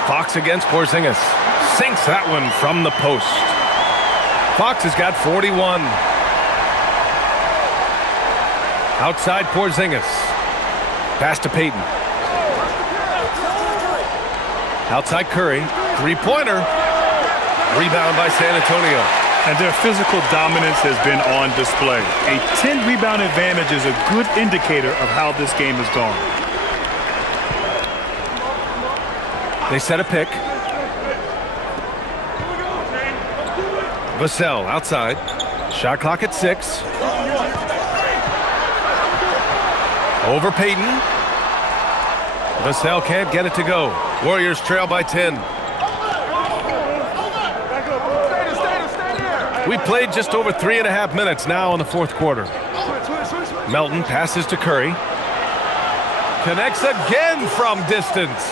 Fox against Porzingis. Sinks that one from the post. Fox has got 41. Outside Porzingis. Pass to Payton. Outside Curry. Three-pointer. Rebound by San Antonio. And their physical dominance has been on display. A 10-rebound advantage is a good indicator of how this game has gone. They set a pick. Vassell outside. Shot clock at 6. Over Payton. Vassell can't get it to go. Warriors trail by 10. We played just over 3.5 minutes now in the fourth quarter. Melton passes to Curry. Connects again from distance.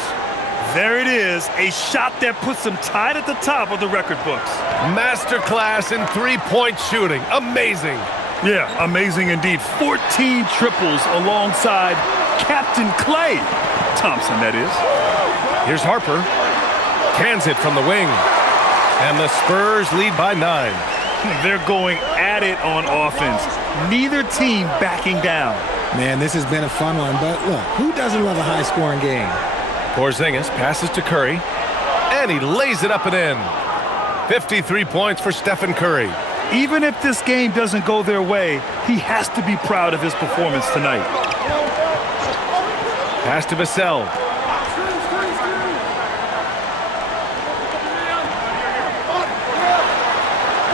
There it is, a shot that puts them tied at the top of the record books. Masterclass in three-point shooting. Amazing. Yeah, amazing indeed. 14 triples alongside Captain Klay Thompson, that is. Here's Harper. Cans it from the wing. And the Spurs lead by 9. They're going at it on offense. Neither team backing down. Man, this has been a fun one, but look, who doesn't love a high-scoring game? Porzingis passes to Curry, and he lays it up and in. 53 points for Stephen Curry. Even if this game doesn't go their way, he has to be proud of his performance tonight. Pass to Vassell.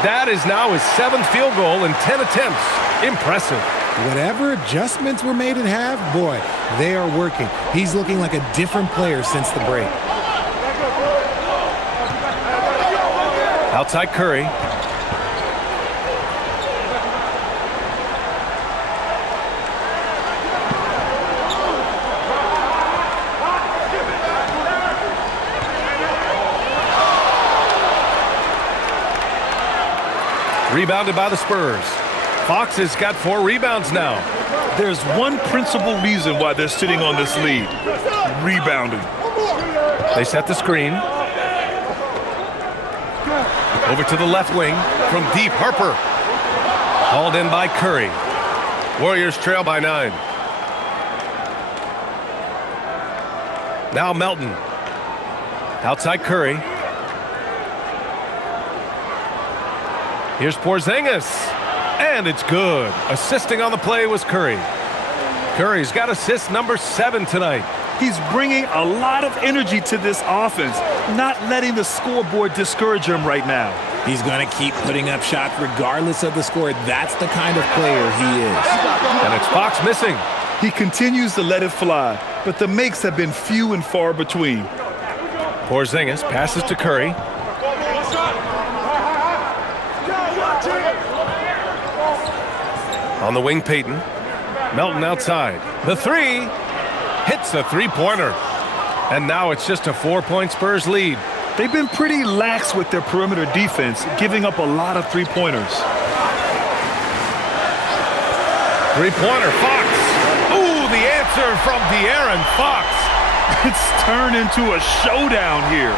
That is now his 7th field goal in 10 attempts. Impressive. Whatever adjustments were made at half, boy, they are working. He's looking like a different player since the break. Outside Curry. Rebounded by the Spurs. Fox has got 4 rebounds now. There's one principal reason why they're sitting on this lead. Rebounding. They set the screen. Over to the left wing from deep. Harper. Hauled in by Curry. Warriors trail by 9. Now Melton. Outside Curry. Here's Porzingis. And it's good. Assisting on the play was Curry. Curry's got assist number 7 tonight. He's bringing a lot of energy to this offense, not letting the scoreboard discourage him right now. He's going to keep putting up shots regardless of the score. That's the kind of player he is. And it's Fox missing. He continues to let it fly, but the makes have been few and far between. Porzingis passes to Curry. On the wing, Payton. Melton outside. The 3 hits a three-pointer. And now it's just a 4-point Spurs lead. They've been pretty lax with their perimeter defense, giving up a lot of three-pointers. Three-pointer, Fox. Ooh, the answer from De'Aaron Fox. It's turned into a showdown here,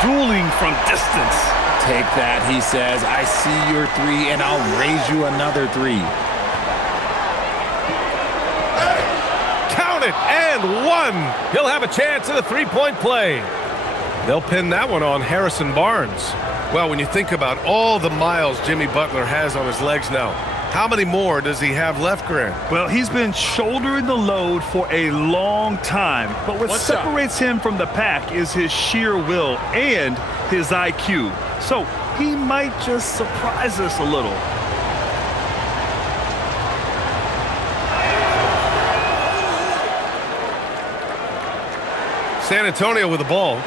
dueling from distance. Take that, he says. I see your 3, and I'll raise you another 3. Count it, and 1. He'll have a chance at a three-point play. They'll pin that one on Harrison Barnes. Well, when you think about all the miles Jimmy Butler has on his legs now, how many more does he have left, Grant? Well, he's been shouldering the load for a long time, but what separates him from the pack is his sheer will and his IQ. So he might just surprise us a little. San Antonio with the ball.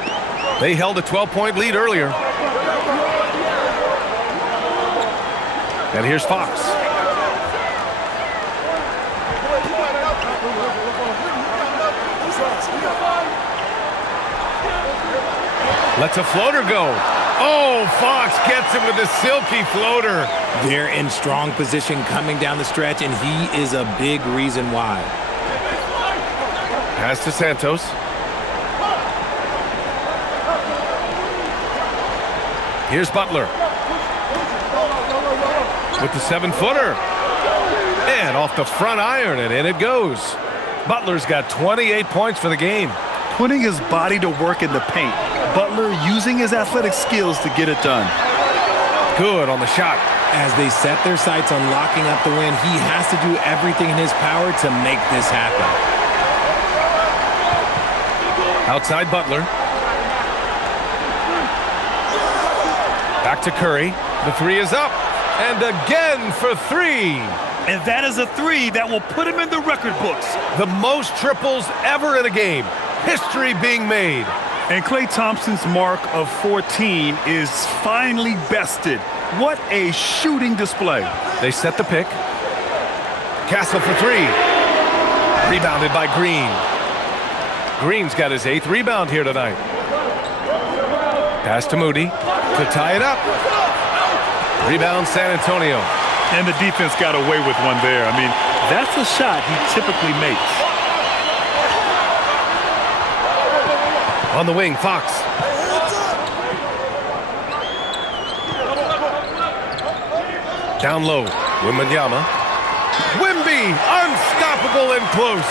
They held a 12-point lead earlier. And here's Fox. Lets a floater go. Oh, Fox gets him with a silky floater. They're in strong position coming down the stretch, and he is a big reason why. Pass to Santos. Here's Butler with the 7-footer. And off the front iron, and in it goes. Butler's got 28 points for the game. Putting his body to work in the paint. Butler using his athletic skills to get it done. Good on the shot. As they set their sights on locking up the win, he has to do everything in his power to make this happen. Outside Butler. Back to Curry. The three is up. And again for three. And that is a three that will put him in the record books. The most triples ever in a game. History being made. And Klay Thompson's mark of 14 is finally bested. What a shooting display. They set the pick. Castle for three. Rebounded by Green. Green's got his 8th rebound here tonight. Pass to Moody to tie it up. Rebound San Antonio. And the defense got away with one there. I mean, that's a shot he typically makes. On the wing, Fox. Down low, Wembanyama. Wemby, unstoppable and close.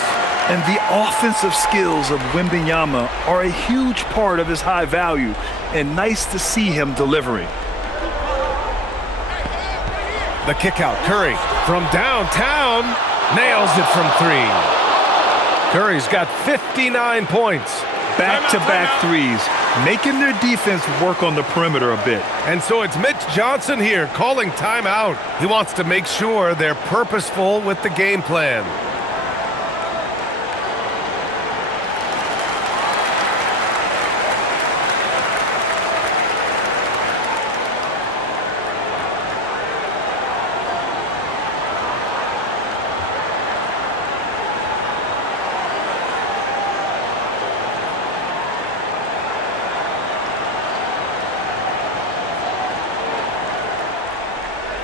And the offensive skills of Wembanyama are a huge part of his high value, and nice to see him delivering. The kick out, Curry from downtown, nails it from three. Curry's got 59 points. Back-to-back threes, making their defense work on the perimeter a bit. And so it's Mitch Johnson here calling timeout. He wants to make sure they're purposeful with the game plan.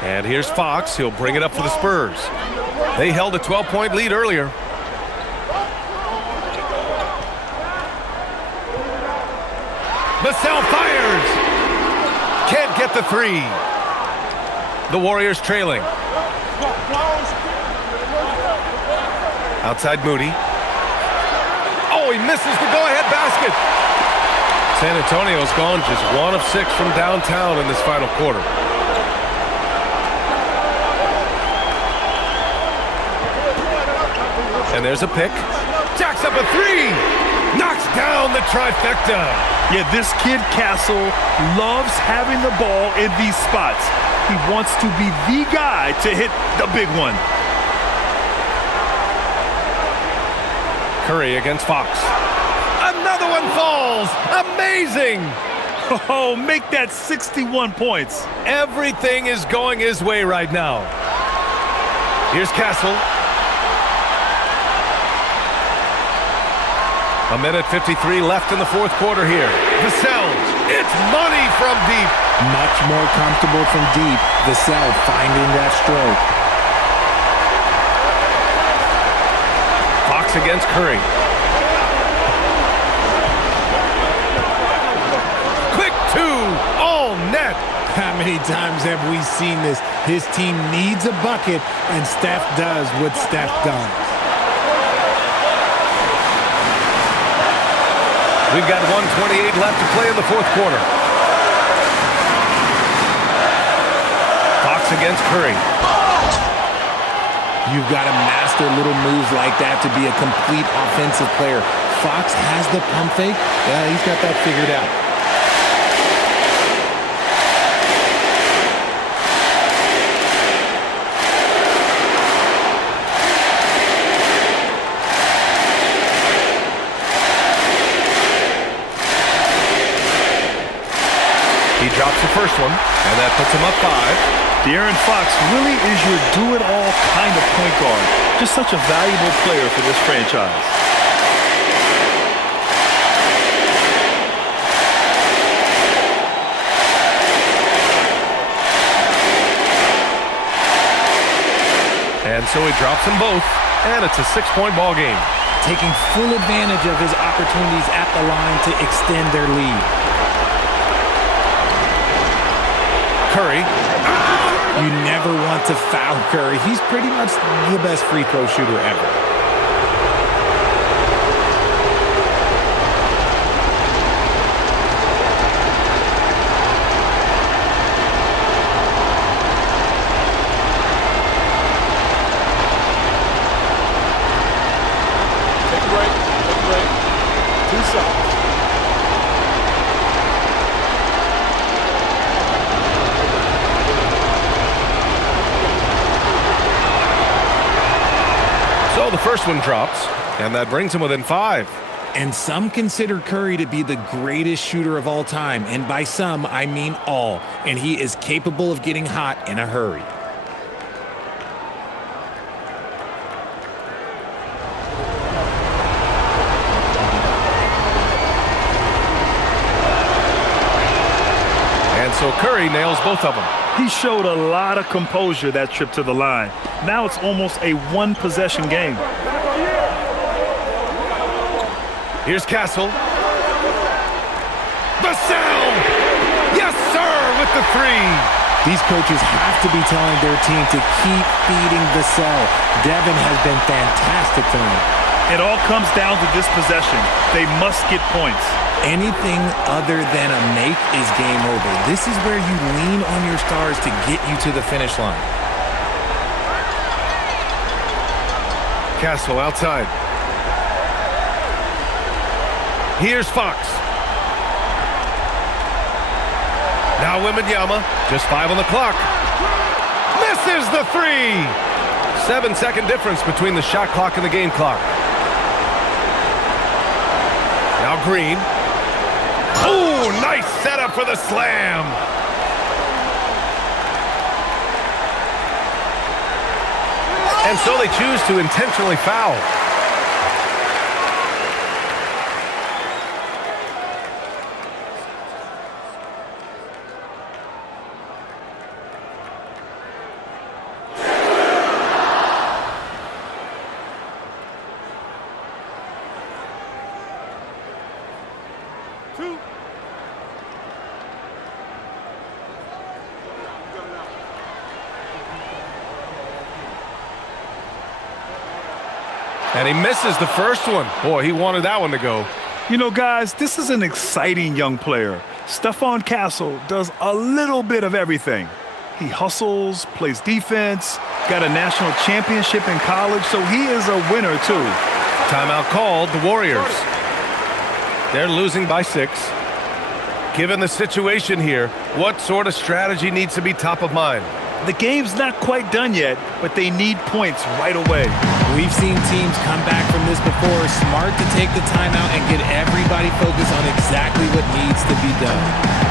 And here's Fox. He'll bring it up for the Spurs. They held a 12-point lead earlier. Vassell fires. Can't get the three. The Warriors trailing. Outside Moody. Oh, he misses the go-ahead basket. San Antonio's gone just 1 of 6 from downtown in this final quarter. And there's a pick. Jacks up a three. Knocks down the trifecta. Yeah, this kid Castle loves having the ball in these spots. He wants to be the guy to hit the big one. Curry against Fox. Another one falls. Amazing. Oh, make that 61 points. Everything is going his way right now. Here's Castle. A minute 53 left in the fourth quarter here. Vassell, it's money from deep. Much more comfortable from deep. Vassell finding that stroke. Fox against Curry. Quick two, all net. How many times have we seen this? His team needs a bucket, and Steph does what Steph does. We've got 1:28 left to play in the fourth quarter. Fox against Curry. You've got to master little moves like that to be a complete offensive player. Fox has the pump fake. Yeah, he's got that figured out. He drops the first one, and that puts him up 5. De'Aaron Fox really is your do-it-all kind of point guard. Just such a valuable player for this franchise. And so he drops them both, and it's a 6-point ball game. Taking full advantage of his opportunities at the line to extend their lead. Curry. You never want to foul Curry. He's pretty much the best free throw shooter ever. So the first one drops, and that brings him within 5. And some consider Curry to be the greatest shooter of all time. And by some, I mean all. And he is capable of getting hot in a hurry. And so Curry nails both of them. He showed a lot of composure that trip to the line. Now it's almost a one-possession game. Here's Castle. The sound! Yes, sir, with the 3. These coaches have to be telling their team to keep feeding the cell. Devin has been fantastic tonight. It all comes down to this possession. They must get points. Anything other than a make is game over. This is where you lean on your stars to get you to the finish line. Castle outside. Here's Fox. Now Wembanyama, just 5 on the clock. Misses the 3. 7-second difference between the shot clock and the game clock. Now Green. Oh, nice setup for the slam. And so they choose to intentionally foul. And he misses the first one. Boy, he wanted that one to go. You know, guys, this is an exciting young player. Stephon Castle does a little bit of everything. He hustles, plays defense, got a national championship in college, so he is a winner, too. Timeout called, the Warriors. They're losing by 6. Given the situation here, what sort of strategy needs to be top of mind? The game's not quite done yet, but they need points right away. We've seen teams come back from this before. Smart to take the timeout and get everybody focused on exactly what needs to be done.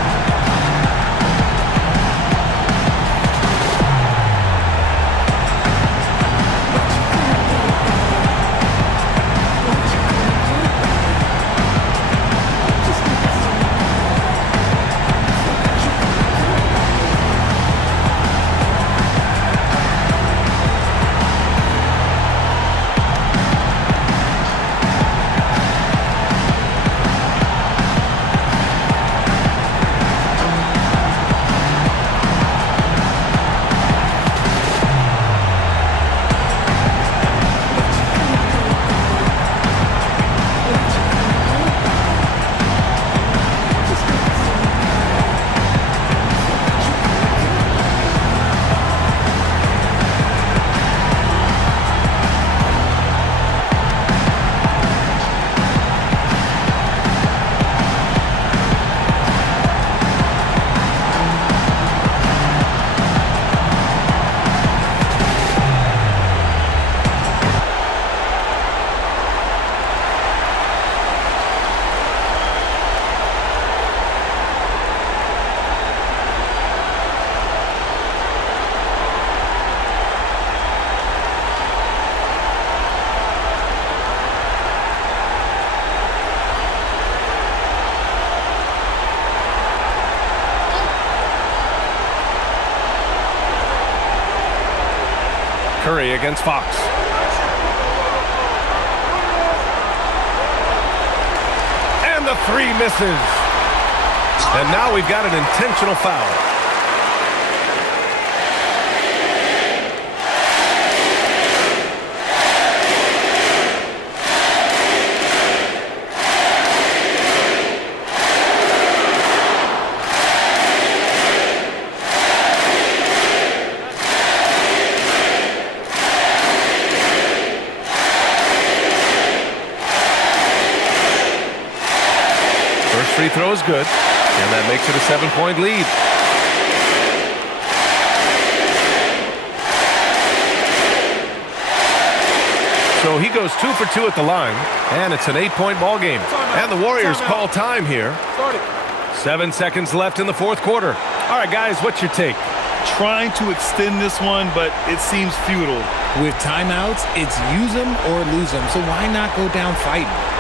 Curry against Fox. And the 3 misses. And now we've got an intentional foul. free throw is good, and that makes it a 7-point lead. So he goes 2 for 2 at the line, and it's an 8-point ball game. And the Warriors call time here. 7 seconds left in the fourth quarter. All right, guys, what's your take? Trying to extend this one, but it seems futile. With timeouts, it's use them or lose them, so why not go down fighting?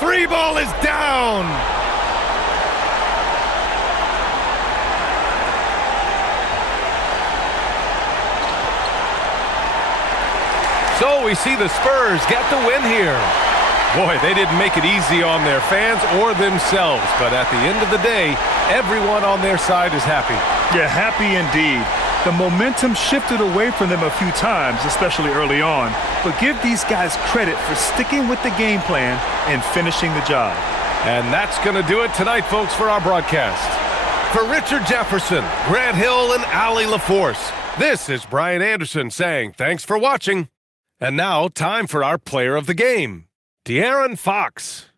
Three ball is down. So we see the Spurs get the win here. Boy, they didn't make it easy on their fans or themselves, but at the end of the day, everyone on their side is happy. Yeah, happy indeed. The momentum shifted away from them a few times, especially early on, but give these guys credit for sticking with the game plan and finishing the job. And that's going to do it tonight, folks, for our broadcast. For Richard Jefferson, Grant Hill, and Allie LaForce, this is Brian Anderson saying thanks for watching. And now, time for our player of the game, De'Aaron Fox.